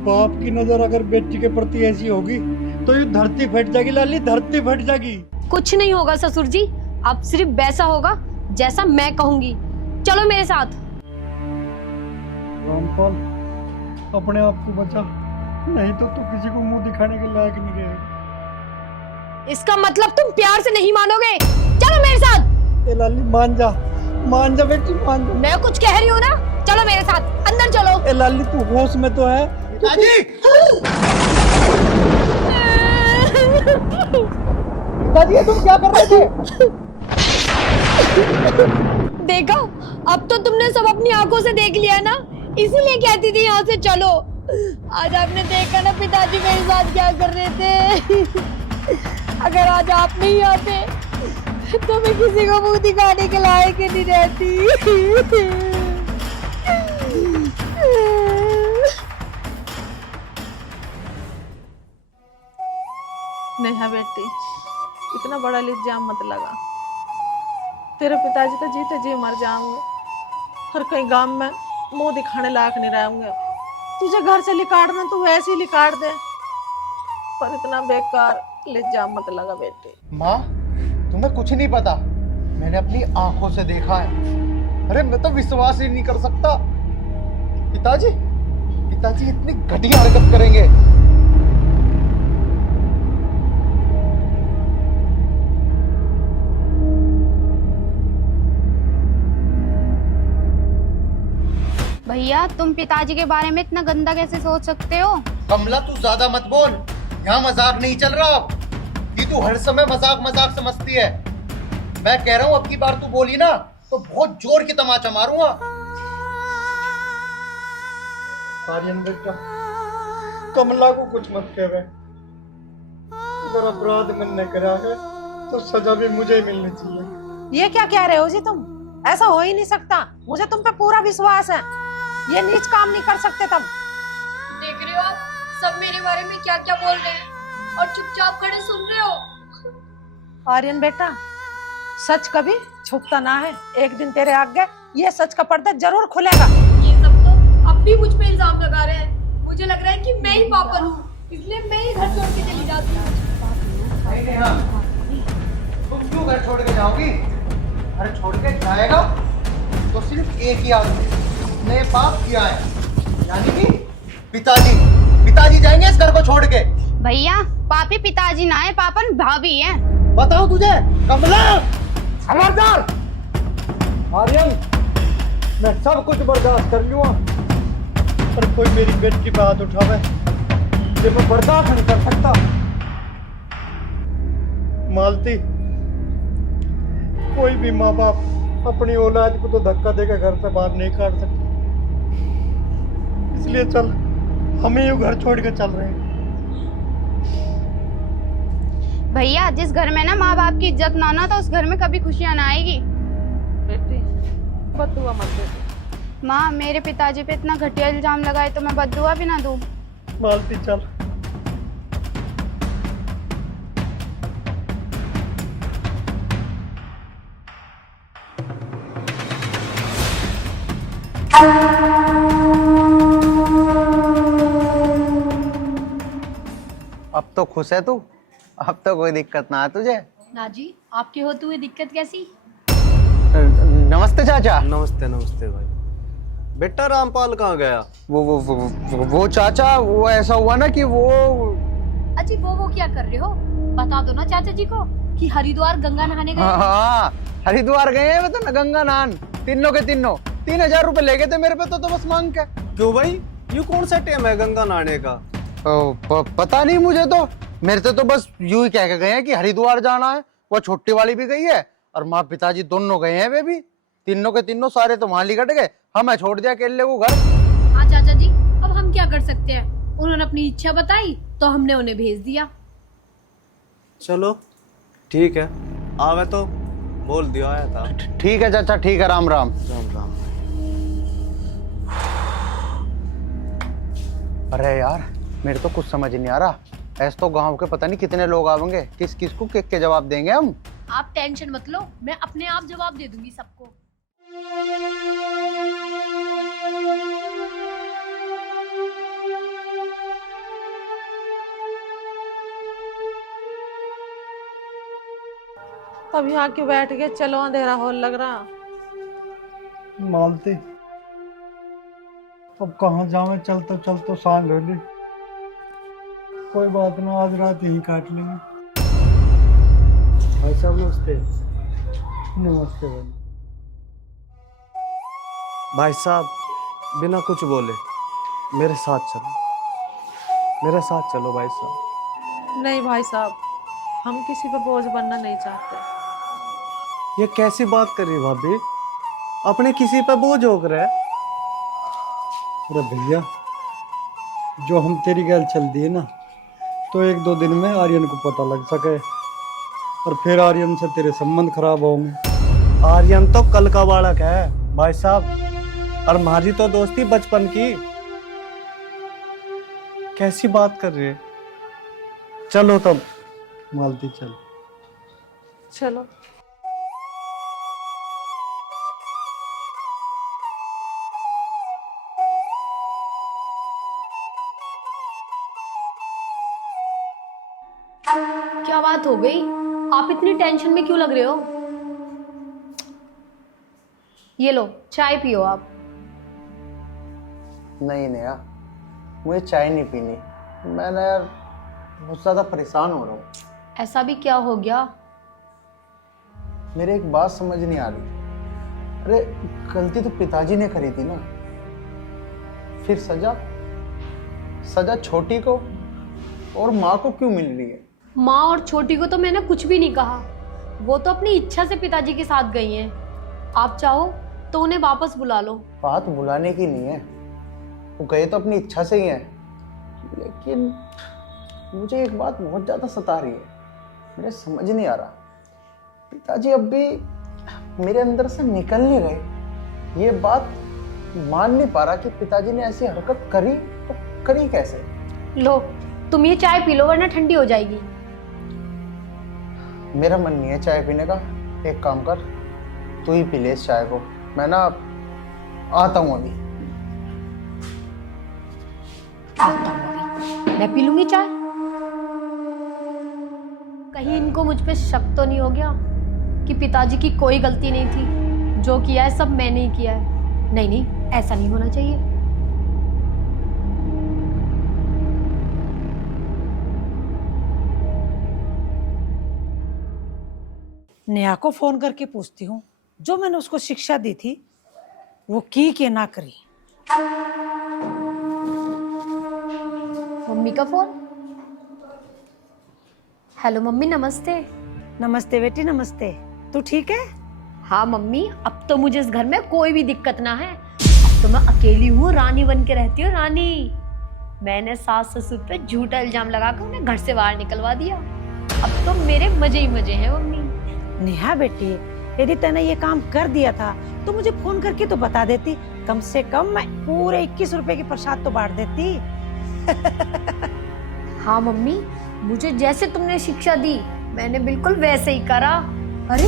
बाप की नजर अगर बेटी के प्रति ऐसी होगी तो ये धरती फट जाएगी लाली, धरती फट जाएगी। कुछ नहीं होगा ससुर जी, अब सिर्फ वैसा होगा जैसा मैं कहूंगी। चलो मेरे साथ। रामपाल, अपने आप को बचा, नहीं तो तू किसी को मुंह दिखाने के लायक नहीं रहे। इसका मतलब तुम प्यार से नहीं मानोगे? चलो मेरे साथ। ए लाली मान जा बेटी, मान जा। मैं कुछ कह रही हूँ ना, चलो मेरे साथ, अंदर चलो। ए लाली तू होश में तो है? दादी तुम क्या कर रहे थे? देखा, अब तो तुमने सब अपनी आंखों से देख लिया ना, इसीलिए कहती थी यहाँ से चलो। आज आपने देखा ना पिताजी मेरे साथ क्या कर रहे थे। अगर आज आप नहीं आते तो मैं किसी को मुंह दिखाने के लायक नहीं रहती। नेहा बेटी, इतना बड़ा इल्जाम मत लगा। तेरे पिताजी तो जीते जी मर जाएंगे और कहीं गांव में मुंह दिखाने लायक नहीं रहेंगे। तुझे घर से निकालना तो वैसे ही निकाल दे, पर इतना बेकार लिज्जा मत लगा बेटे। माँ, तुम्हें कुछ नहीं पता, मैंने अपनी आंखों से देखा है। अरे मैं तो विश्वास ही नहीं कर सकता। पिताजी पिताजी इतनी घटिया हरकत करेंगे? भैया तुम पिताजी के बारे में इतना गंदा कैसे सोच सकते हो? कमला तू ज्यादा मत बोल, यहाँ मजाक नहीं चल रहा। ये तू हर समय मजाक मजाक समझती है। मैं कह रहा हूँ अब की बार तू बोली ना तो बहुत जोर की तमाचा मारूंगा। आर्यन बेटा, कमला को कुछ मत कह रहे। अगर अपराध मैंने करा है तो सजा भी मुझे मिलनी चाहिए। ये क्या कह रहे हो जी तुम? ऐसा हो ही नहीं सकता, मुझे तुम पे पूरा विश्वास है। ये नीच काम नहीं कर सकते तुम। देख रहे हो आप सब मेरे बारे में क्या क्या बोल रहे हैं और चुपचाप खड़े सुन रहे हो। आर्यन बेटा, सच कभी छुपता ना है। एक दिन तेरे आगे ये सच का पर्दा जरूर खुलेगा। ये सब तो अब भी मुझ पे इल्जाम लगा रहे हैं। मुझे लग रहा है कि मैं ही पागल हूँ, इसलिए मैं ही घर छोड़ के चली जाती हूँ। तुम क्यों घर छोड़ के जाओगी? घर छोड़ के जाएगा तो सिर्फ एक ही आदमी, उसने पाप किया है, यानी कि पिताजी। पिताजी जाएंगे इस घर को छोड़ के। भैया पापी पिताजी ना है, पापन भाभी है। बताओ तुझे कमला, खबरदार। आर्यन, मैं सब कुछ बर्दाश्त कर लूंगा, पर कोई मेरी बेटी पे हाथ उठावे ये मैं बर्दाश्त नहीं कर सकता। मालती, कोई भी माँ बाप अपनी औलाद को तो धक्का देकर घर से बाहर नहीं काट सकते। इसलिए चल, हम ही घर छोड़ के चल रहे हैं। भैया जिस घर में ना माँ बाप की इज्जत ना ना तो उस घर में कभी खुशियाँ ना आएगी। बेटी बददुआ मत दे। माँ मेरे पिताजी पे इतना घटिया इल्जाम लगाए तो मैं बददुआ भी ना दूँ। मालती चल। अब तो खुश है तू? अब तो कोई दिक्कत ना है तुझे? ना जी, आपके होते हुए दिक्कत कैसी? नमस्ते चाचा। नमस्ते नमस्ते भाई। बेटा रामपाल कहाँ गया? वो चाचा, वो ऐसा हुआ ना कि वो अजी वो क्या कर रहे हो? बता दो ना चाचा जी को कि हरिद्वार गंगा नहाने गए। हाँ, हरिद्वार गए हैं तो गंगा नहान। तीनों के तीनों 3000 रुपए ले गए थे मेरे पे तो बस मांग के। क्यों भाई, ये कौन सा टाइम है गंगा नहाने का? पता नहीं मुझे तो, मेरे से तो बस यूं ही कह के गए हैं कि हरिद्वार जाना है। वो छोटी वाली भी गई है और माँ पिताजी दोनों गए हैं। वे भी तीनों के तीनों सारे तो वहां लिकट गए, हमें छोड़ दिया अकेले को घर। हाँ चाचा जी, अब हम क्या कर सकते हैं? उन्होंने अपनी इच्छा बताई तो हमने उन्हें भेज दिया। चलो ठीक है, आवे तो बोल दिया आया था। ठीक है चाचा, ठीक है। राम राम। राम राम। अरे यार, मेरे तो कुछ समझ नहीं आ रहा। ऐसे तो गांव के पता नहीं कितने लोग आवेंगे, किस किस को के जवाब देंगे हम। आप टेंशन मत लो, मैं अपने आप जवाब दे दूंगी सबको। अब यहाँ क्यों बैठ के? चलो अंधेरा होल लग रहा। मालती, अब कहाँ जावे? चलते चलते सांझ हो ली। कोई बात ना, आज रात यहीं काट लेंगे। भाई साहब नमस्ते। नमस्ते भाई। भाई साहब बिना कुछ बोले मेरे साथ चलो, मेरे साथ चलो भाई साहब। नहीं भाई साहब, हम किसी पे बोझ बनना नहीं चाहते। ये कैसी बात कर रही भाभी? अपने किसी पे बोझ हो रहा है? अरे भैया, जो हम तेरी गैल चल दिए ना, तो 1-2 दिन में आर्यन को पता लग सके और फिर आर्यन से तेरे संबंध खराब होंगे। आर्यन तो कल का बालक है भाई साहब, और हमारी तो दोस्ती बचपन की। कैसी बात कर रही है? चलो तब। मालती चल। चलो। क्या बात हो गई? आप इतनी टेंशन में क्यों लग रहे हो? ये लो चाय पियो आप। नहीं नेहा, मुझे चाय नहीं पीनी। मैं ना यार बहुत ज़्यादा परेशान हो रहा हूँ। ऐसा भी क्या हो गया? मेरे एक बात समझ नहीं आ रही। अरे गलती तो पिताजी ने करी थी ना, फिर सजा छोटी को और माँ को क्यों मिल रही है? माँ और छोटी को तो मैंने कुछ भी नहीं कहा, वो तो अपनी इच्छा से पिताजी के साथ गई हैं। आप चाहो तो उन्हें वापस बुला लो। बात बुलाने की नहीं है, वो गए तो अपनी इच्छा से ही है, लेकिन मुझे एक बात बहुत ज़्यादा सता रही है। मुझे समझ नहीं आ रहा, पिताजी अब भी मेरे अंदर से निकल नहीं रहे। ये बात मान नहीं पा रहा कि पिताजी ने ऐसी हरकत करी तो करी कैसे। लो तुम ये चाय पी लो वरना ठंडी हो जाएगी। मेरा मन नहीं है चाय पीने का। एक काम कर, तू ही पी ले इस चाय को। मैं ना आता हूँ अभी। आता हूँ अभी, मैं पी लूंगी चाय। कहीं इनको मुझ पे शक तो नहीं हो गया कि पिताजी की कोई गलती नहीं थी, जो किया है सब मैंने ही किया है। नहीं नहीं, ऐसा नहीं होना चाहिए। नेहा को फोन करके पूछती हूँ, जो मैंने उसको शिक्षा दी थी वो की कि ना करी। मम्मी का फोन। हेलो मम्मी, नमस्ते। नमस्ते बेटी, नमस्ते। तू ठीक है? हाँ मम्मी, अब तो मुझे इस घर में कोई भी दिक्कत ना है। अब तो मैं अकेली हूँ, रानी बन के रहती हूँ, रानी। मैंने सास ससुर पे झूठा इल्जाम लगाकर उन्हें घर से बाहर निकलवा दिया। अब तो मेरे मजे ही मजे हैं मम्मी। नेहा बेटी, यदि तूने ये काम कर दिया था तो मुझे फोन करके तो बता देती। कम से कम मैं पूरे 21 रुपए की प्रसाद तो बांट देती। हाँ मम्मी, मुझे जैसे तुमने शिक्षा दी मैंने बिल्कुल वैसे ही करा। अरे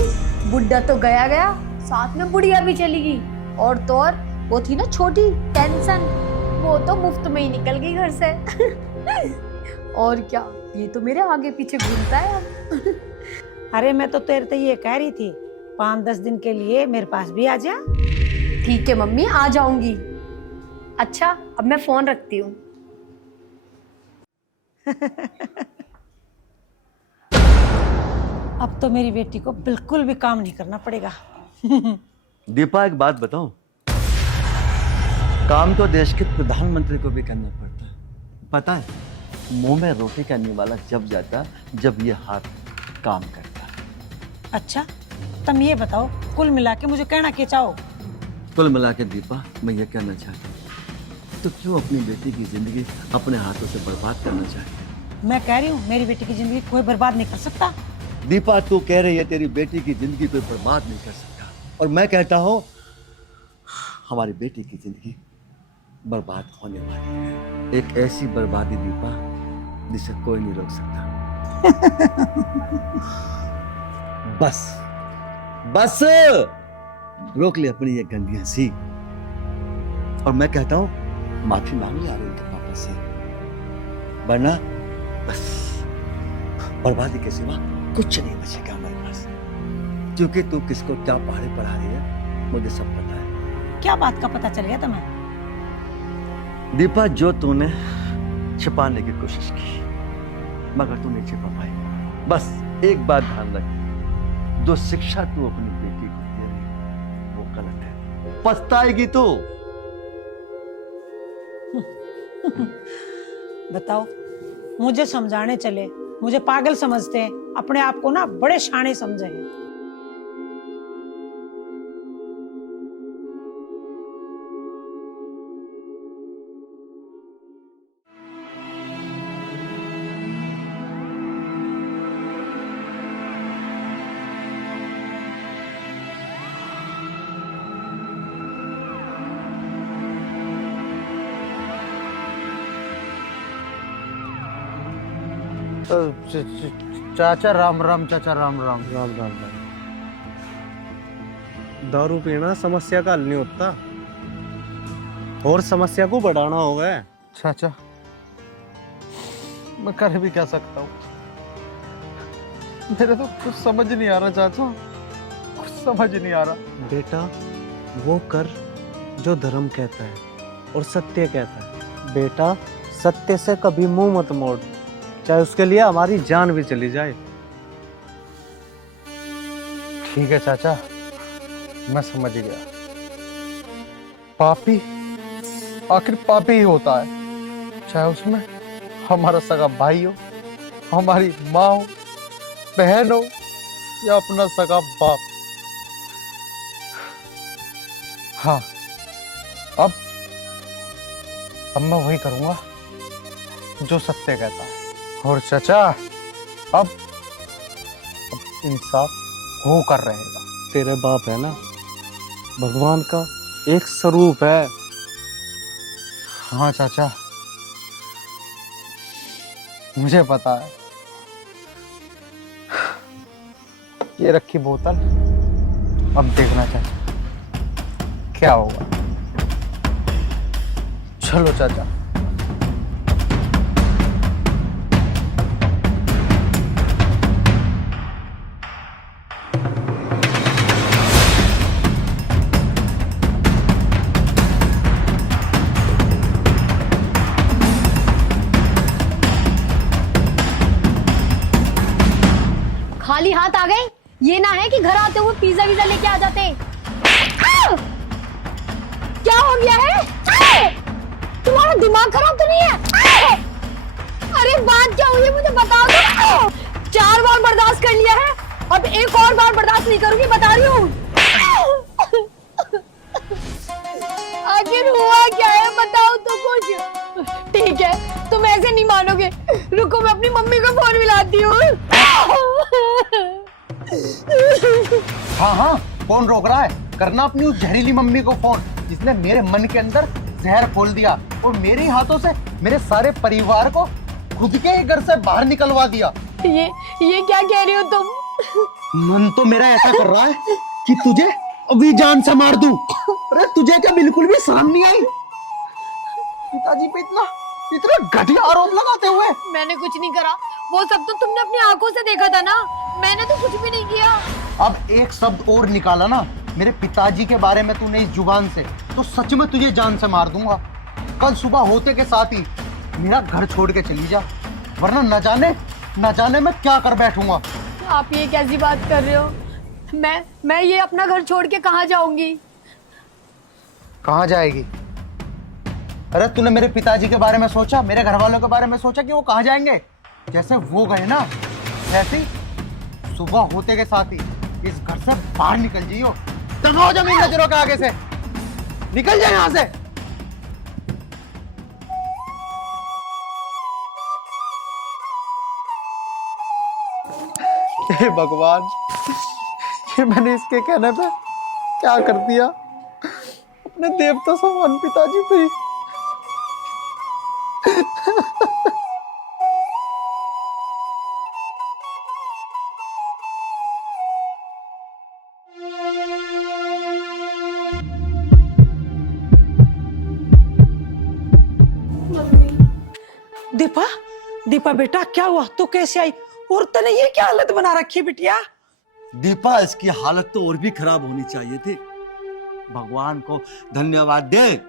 बुढ़ा तो गया गया, साथ में बुढ़िया भी चली गई। और तो और वो थी ना छोटी टेंशन, वो तो मुफ्त में ही निकल गई घर से। और क्या, ये तो मेरे आगे पीछे घूमता है अब। अरे मैं तो तेरे से ये कह रही थी, 5-10 दिन के लिए मेरे पास भी आ जा। ठीक है मम्मी, आ जाऊंगी। अच्छा अब मैं फोन रखती हूँ। अब तो मेरी बेटी को बिल्कुल भी काम नहीं करना पड़ेगा। दीपा एक बात बताऊं, काम तो देश के प्रधानमंत्री को भी करना पड़ता है। पता है, मुंह में रोटी करने वाला जब जाता जब ये हाथ काम करता। अच्छा तुम ये बताओ, कुल मिला के मुझे कहना क्या चाहो? कुल मिला के दीपा मैं ये कहना चाहता हूँ, तो क्यों अपनी बेटी की जिंदगी अपने हाथों से बर्बाद करना चाहती है? मैं कह रही हूँ मेरी बेटी की जिंदगी कोई बर्बाद नहीं कर सकता। दीपा तू कह रही है तेरी बेटी की जिंदगी कोई बर्बाद नहीं कर सकता, और मैं कहता हूँ हमारी बेटी की जिंदगी बर्बाद होने वाली है। एक ऐसी बर्बादी दीपा जिसे कोई नहीं रोक सकता। बस बस रोक ले अपनी ये गंदी हंसी। और मैं कहता हूं माफी मांग यार उनके पापा से, वरना बस बर्बादी के सिवा कुछ नहीं बचेगा हमारे पास। क्योंकि तू किसको क्या पहाड़े पढ़ा रही है मुझे सब पता है। क्या बात का पता चल गया तुम्हें? दीपा, जो तूने छिपाने की कोशिश की मगर तू नहीं छिपा पाई। बस एक बात ध्यान रख, जो शिक्षा तू अपनी बेटी को दे रही वो गलत है, पछताएगी तू। बताओ, मुझे समझाने चले, मुझे पागल समझते हैं, अपने आप को ना बड़े शाणे समझे हैं। चाचा राम राम, चाचा राम राम। राम राम राम। दारू पीना समस्या का हल नहीं होता, और समस्या को बढ़ाना होगा। चाचा मैं कर भी क्या सकता हूँ, मेरे तो कुछ समझ नहीं आ रहा चाचा, कुछ समझ नहीं आ रहा। बेटा वो कर जो धर्म कहता है और सत्य कहता है। बेटा सत्य से कभी मुंह मत मोड़, चाहे उसके लिए हमारी जान भी चली जाए। ठीक है चाचा, मैं समझ गया। पापी आखिर पापी ही होता है, चाहे उसमें हमारा सगा भाई हो, हमारी माँ हो, बहन हो या अपना सगा बाप। हाँ, अब मैं वही करूंगा जो सत्य कहता है। और चाचा अब इंसाफ हो कर रहेगा। तेरे बाप है ना, भगवान का एक स्वरूप है। हाँ चाचा, मुझे पता है। ये रखी बोतल, अब देखना चाचा क्या होगा। चलो चाचा। खाली हाथ आ गए, ये ना है कि घर आते हुए पिज्जा विज़ा लेके आ जाते। क्या हो गया है? तुम्हारा दिमाग खराब तो नहीं है? अरे बात क्या हुई है मुझे बताओ तो। 4 बार बर्दाश्त कर लिया है, अब एक और बार बर्दाश्त नहीं करूंगी, बता रही हूँ। आखिर हुआ क्या है बताओ तो कुछ। ठीक है, तुम ऐसे नहीं मानोगे, रुको मैं अपनी मम्मी को फोन मिलाती हूँ। हाँ हाँ, कौन रोक रहा है? करना अपनी उस जहरीली मम्मी को फोन, जिसने मेरे मन के अंदर जहर खोल दिया और मेरे हाथों से मेरे सारे परिवार को खुद के ही घर से बाहर निकलवा दिया। ये क्या कह रही हो तुम? मन तो मेरा ऐसा कर रहा है कि तुझे अभी जान से मार दूं। अरे तुझे क्या बिल्कुल भी शर्म नहीं आई? पिताजी पे इतना घटिया आरोप लगाते हुए। मैंने कुछ नहीं करा, वो सब तो तुमने अपनी आंखों से देखा था ना, मैंने तो कुछ भी नहीं किया। अब एक शब्द और निकाला ना मेरे पिताजी के बारे में तूने इस जुबान से, तो सच में तुझे जान से मार दूंगा। कल सुबह होते के साथ ही मेरा घर छोड़ के चली जा, वरना न जाने मैं क्या कर बैठूंगा। आप ये कैसी बात कर रहे हो? मैं ये अपना घर छोड़ के कहाँ जाऊंगी? कहाँ जाएगी? अरे तूने मेरे पिताजी के बारे में सोचा, मेरे घर वालों के बारे में सोचा कि वो कहाँ जाएंगे? जैसे वो गए ना, वैसे ही सुबह होते के साथ ही इस घर से बाहर निकल जाइयो। दबाओ जमीन नजरों के आगे से, निकल जाए यहाँ से। हे भगवान, ये मैंने इसके कहने पे क्या कर दिया? अपने देवता समान पिताजी पे। दीपा, दीपा बेटा क्या हुआ? तू कैसे आई? और तने ये क्या हालत बना रखी है बिटिया? दीपा, इसकी हालत तो और भी खराब होनी चाहिए थी। भगवान को धन्यवाद दे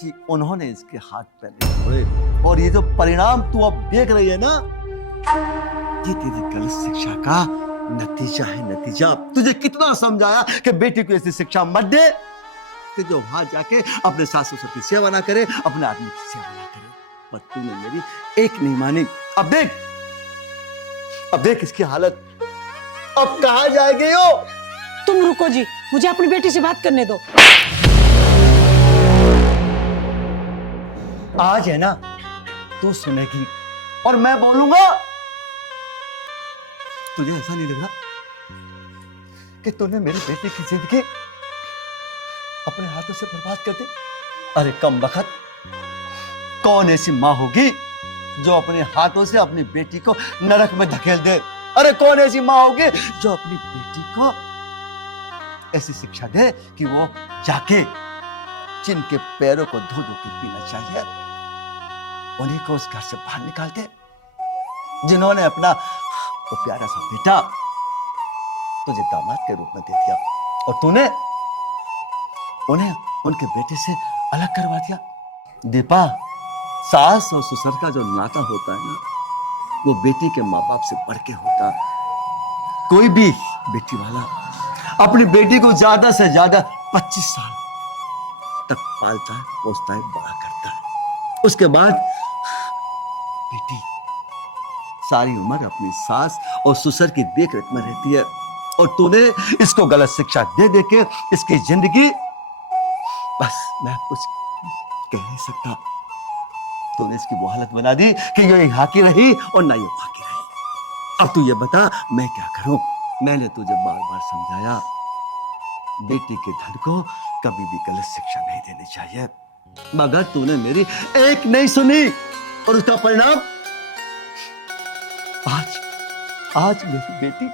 कि उन्होंने इसके हाथ पैर तोड़े, और ये जो परिणाम तू अब देख रही है ना, ये तेरी गलत शिक्षा का नतीजा है। नतीजा तुझे कितना समझाया कि बेटी को ऐसी शिक्षा मत दे कि जो वहां जाके अपने सास ससुर की सेवा ना करे, अपने आदमी की सेवा ना करे, पर तूने मेरी एक नहीं मानी। अब देख इसकी हालत, अब कहाँ जाएगी हो? तुम रुको जी, मुझे अपनी बेटी से बात करने दो। आज है ना तू सुनेगी और मैं बोलूंगा। तुझे ऐसा नहीं लग रहा कि तूने मेरी बेटी की जिंदगी अपने हाथों से बर्बाद कर दी? अरे कम बखत, कौन ऐसी माँ होगी जो अपने हाथों से अपनी बेटी को नरक में धकेल दे? अरे कौन ऐसी माँ होगी जो अपनी बेटी को ऐसी शिक्षा दे कि वो जाके जिनके पैरों को धो धो के पीना चाहिए, उन्हीं को उस घर से बाहर निकाल दे, जिन्होंने अपना वो प्यारा सा बेटा तुझे दामाद के रूप में दे दिया और तूने उन्हें उनके बेटे से अलग करवा दिया। दीपा, सास और ससुर का जो नाता होता है ना, वो बेटी के माँ बाप से बढ़ के होता है। कोई भी बेटी वाला अपनी बेटी को ज्यादा से ज्यादा 25 साल तक पालता है, पोसता है, बड़ा करता है। उसके बाद बेटी सारी उम्र अपनी सास और ससुर की देखरेख में रहती है और तूने इसको गलत शिक्षा दे दे के इसकी जिंदगी, बस मैं कुछ कह नहीं सकता, तूने इसकी वो हालत बना दी कि ये यहाँ की रही और ना ये वहां की रही। अब तू ये बता मैं क्या करूं? मैंने तुझे बार बार समझाया, बेटी के धन को कभी भी गलत शिक्षा नहीं देनी चाहिए, मगर तूने मेरी एक नहीं सुनी और उसका परिणाम आज मेरी बेटी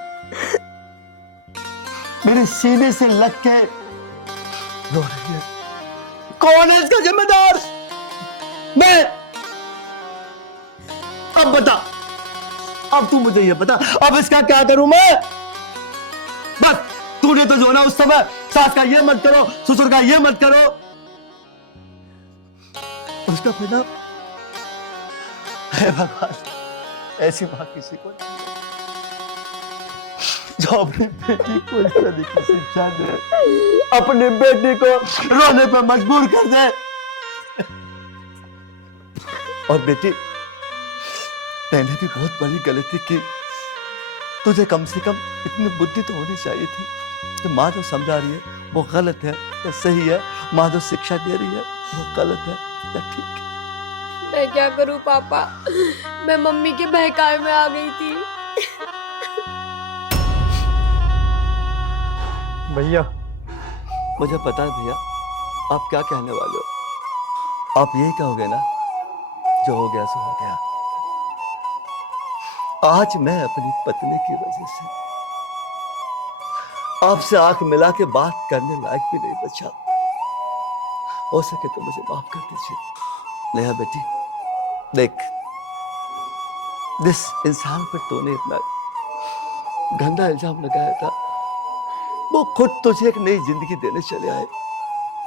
मेरे सीने से लग के रो रही है। कौन है इसका जिम्मेदार? मैं। अब बता, अब तू मुझे ये बता, अब इसका क्या करूं मैं? बस तूने तो जो ना उस समय सास का ये मत करो, ससुर का ये मत करो, उसका परिणाम, हे भगवान, ऐसी मां किसी को नहीं जो अपनी बेटी को इस तरह की शिक्षा दे, अपनी बेटी को रोने पर मजबूर कर दे। और बेटी, मैंने भी बहुत बड़ी गलती की। तुझे कम से कम इतनी बुद्धि तो होनी चाहिए थी कि माँ जो समझा रही है वो गलत है या सही है, माँ जो शिक्षा दे रही है वो गलत है या ठीक है। मैं क्या करूं पापा, मैं मम्मी के बहकावे में आ गई थी। भैया, मुझे पता है भैया आप क्या कहने वाले हो। आप यही कहोगे ना, जो हो गया सो हो गया। आज मैं अपनी पत्नी की वजह से आपसे आंख मिला के बात करने लायक भी नहीं बचा। हो सके तो मुझे माफ कर दीजिए। नेहा बेटी, देख, जिस इंसान पर तूने इतना गंदा इल्जाम लगाया था, वो खुद तुझे एक नई जिंदगी देने चले आए।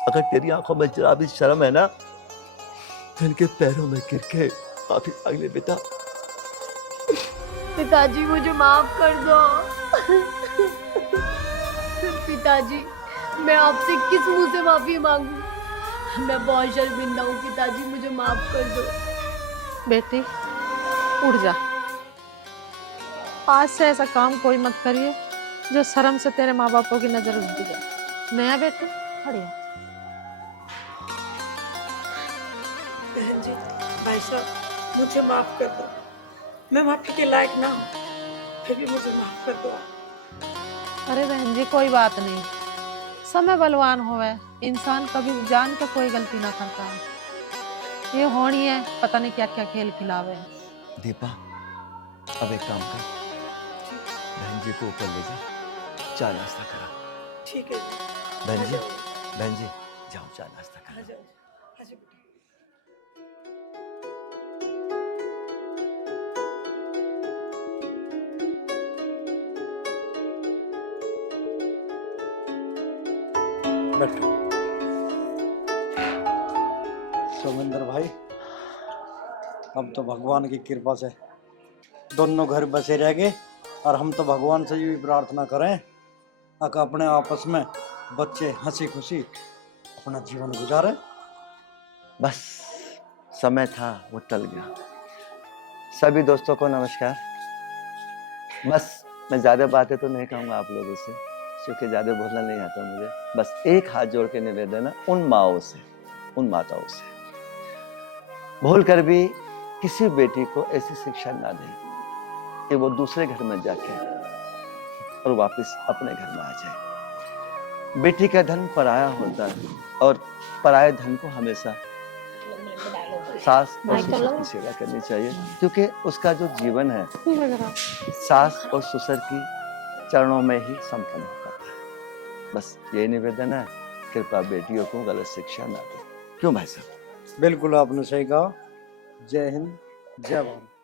अगर तेरी आंखों में जरा भी शर्म है ना, तो इनके पैरों में गिर के माफी मांग ले बेटा। पिताजी मुझे माफ कर दो। पिताजी, मैं आपसे किस मुंह से माफी मांगू? मैं बहुत शर्मिंदा हूँ पिताजी, मुझे माफ कर दो। बेटी उठ जा, आज से ऐसा काम कोई मत करिए जो शर्म से तेरे माँ बापों की नजर उठ जाए। नया बेटे खड़े हो। बहन जी, भाई साहब, मुझे माफ कर दो। मैं माफी के लायक ना हूँ, फिर भी मुझे माफ कर दो। अरे बहन जी, कोई बात नहीं, समय बलवान होवे, इंसान कभी जान के कोई गलती ना करता है। ये होनी है, पता नहीं क्या क्या खेल खिलावे। दीपा, अब एक काम कर, बहन जी को ऊपर ले जा, चाय नाश्ता करा। ठीक है बहन जी जाओ, चाय नाश्ता करा। बैठो। सोमेंद्र भाई, अब तो भगवान की कृपा से दोनों घर बसे रह गए, और हम तो भगवान से भी प्रार्थना करें कि अपने आपस में बच्चे हंसी खुशी अपना जीवन गुजारे। बस समय था वो टल गया। सभी दोस्तों को नमस्कार। बस मैं ज्यादा बातें तो नहीं कहूँगा आप लोगों से, क्योंकि ज्यादा बोलना नहीं आता मुझे। बस एक हाथ जोड़ के निवेदन है उन माओं से, उन माताओं से, भूल कर भी किसी बेटी को ऐसी शिक्षा ना दे कि वो दूसरे घर में जाके और वापस अपने घर में आ जाए। बेटी का धन पराया होता है और पराये धन को हमेशा सास और ससुर की सेवा करनी चाहिए, क्योंकि उसका जो जीवन है सास और ससुर की चरणों में ही संपन्न होता है। बस यही निवेदन है, कृपया बेटियों को गलत शिक्षा ना दें। क्यों भाई साहब? बिल्कुल आपने सही कहा। जय हिंद, जय भारत।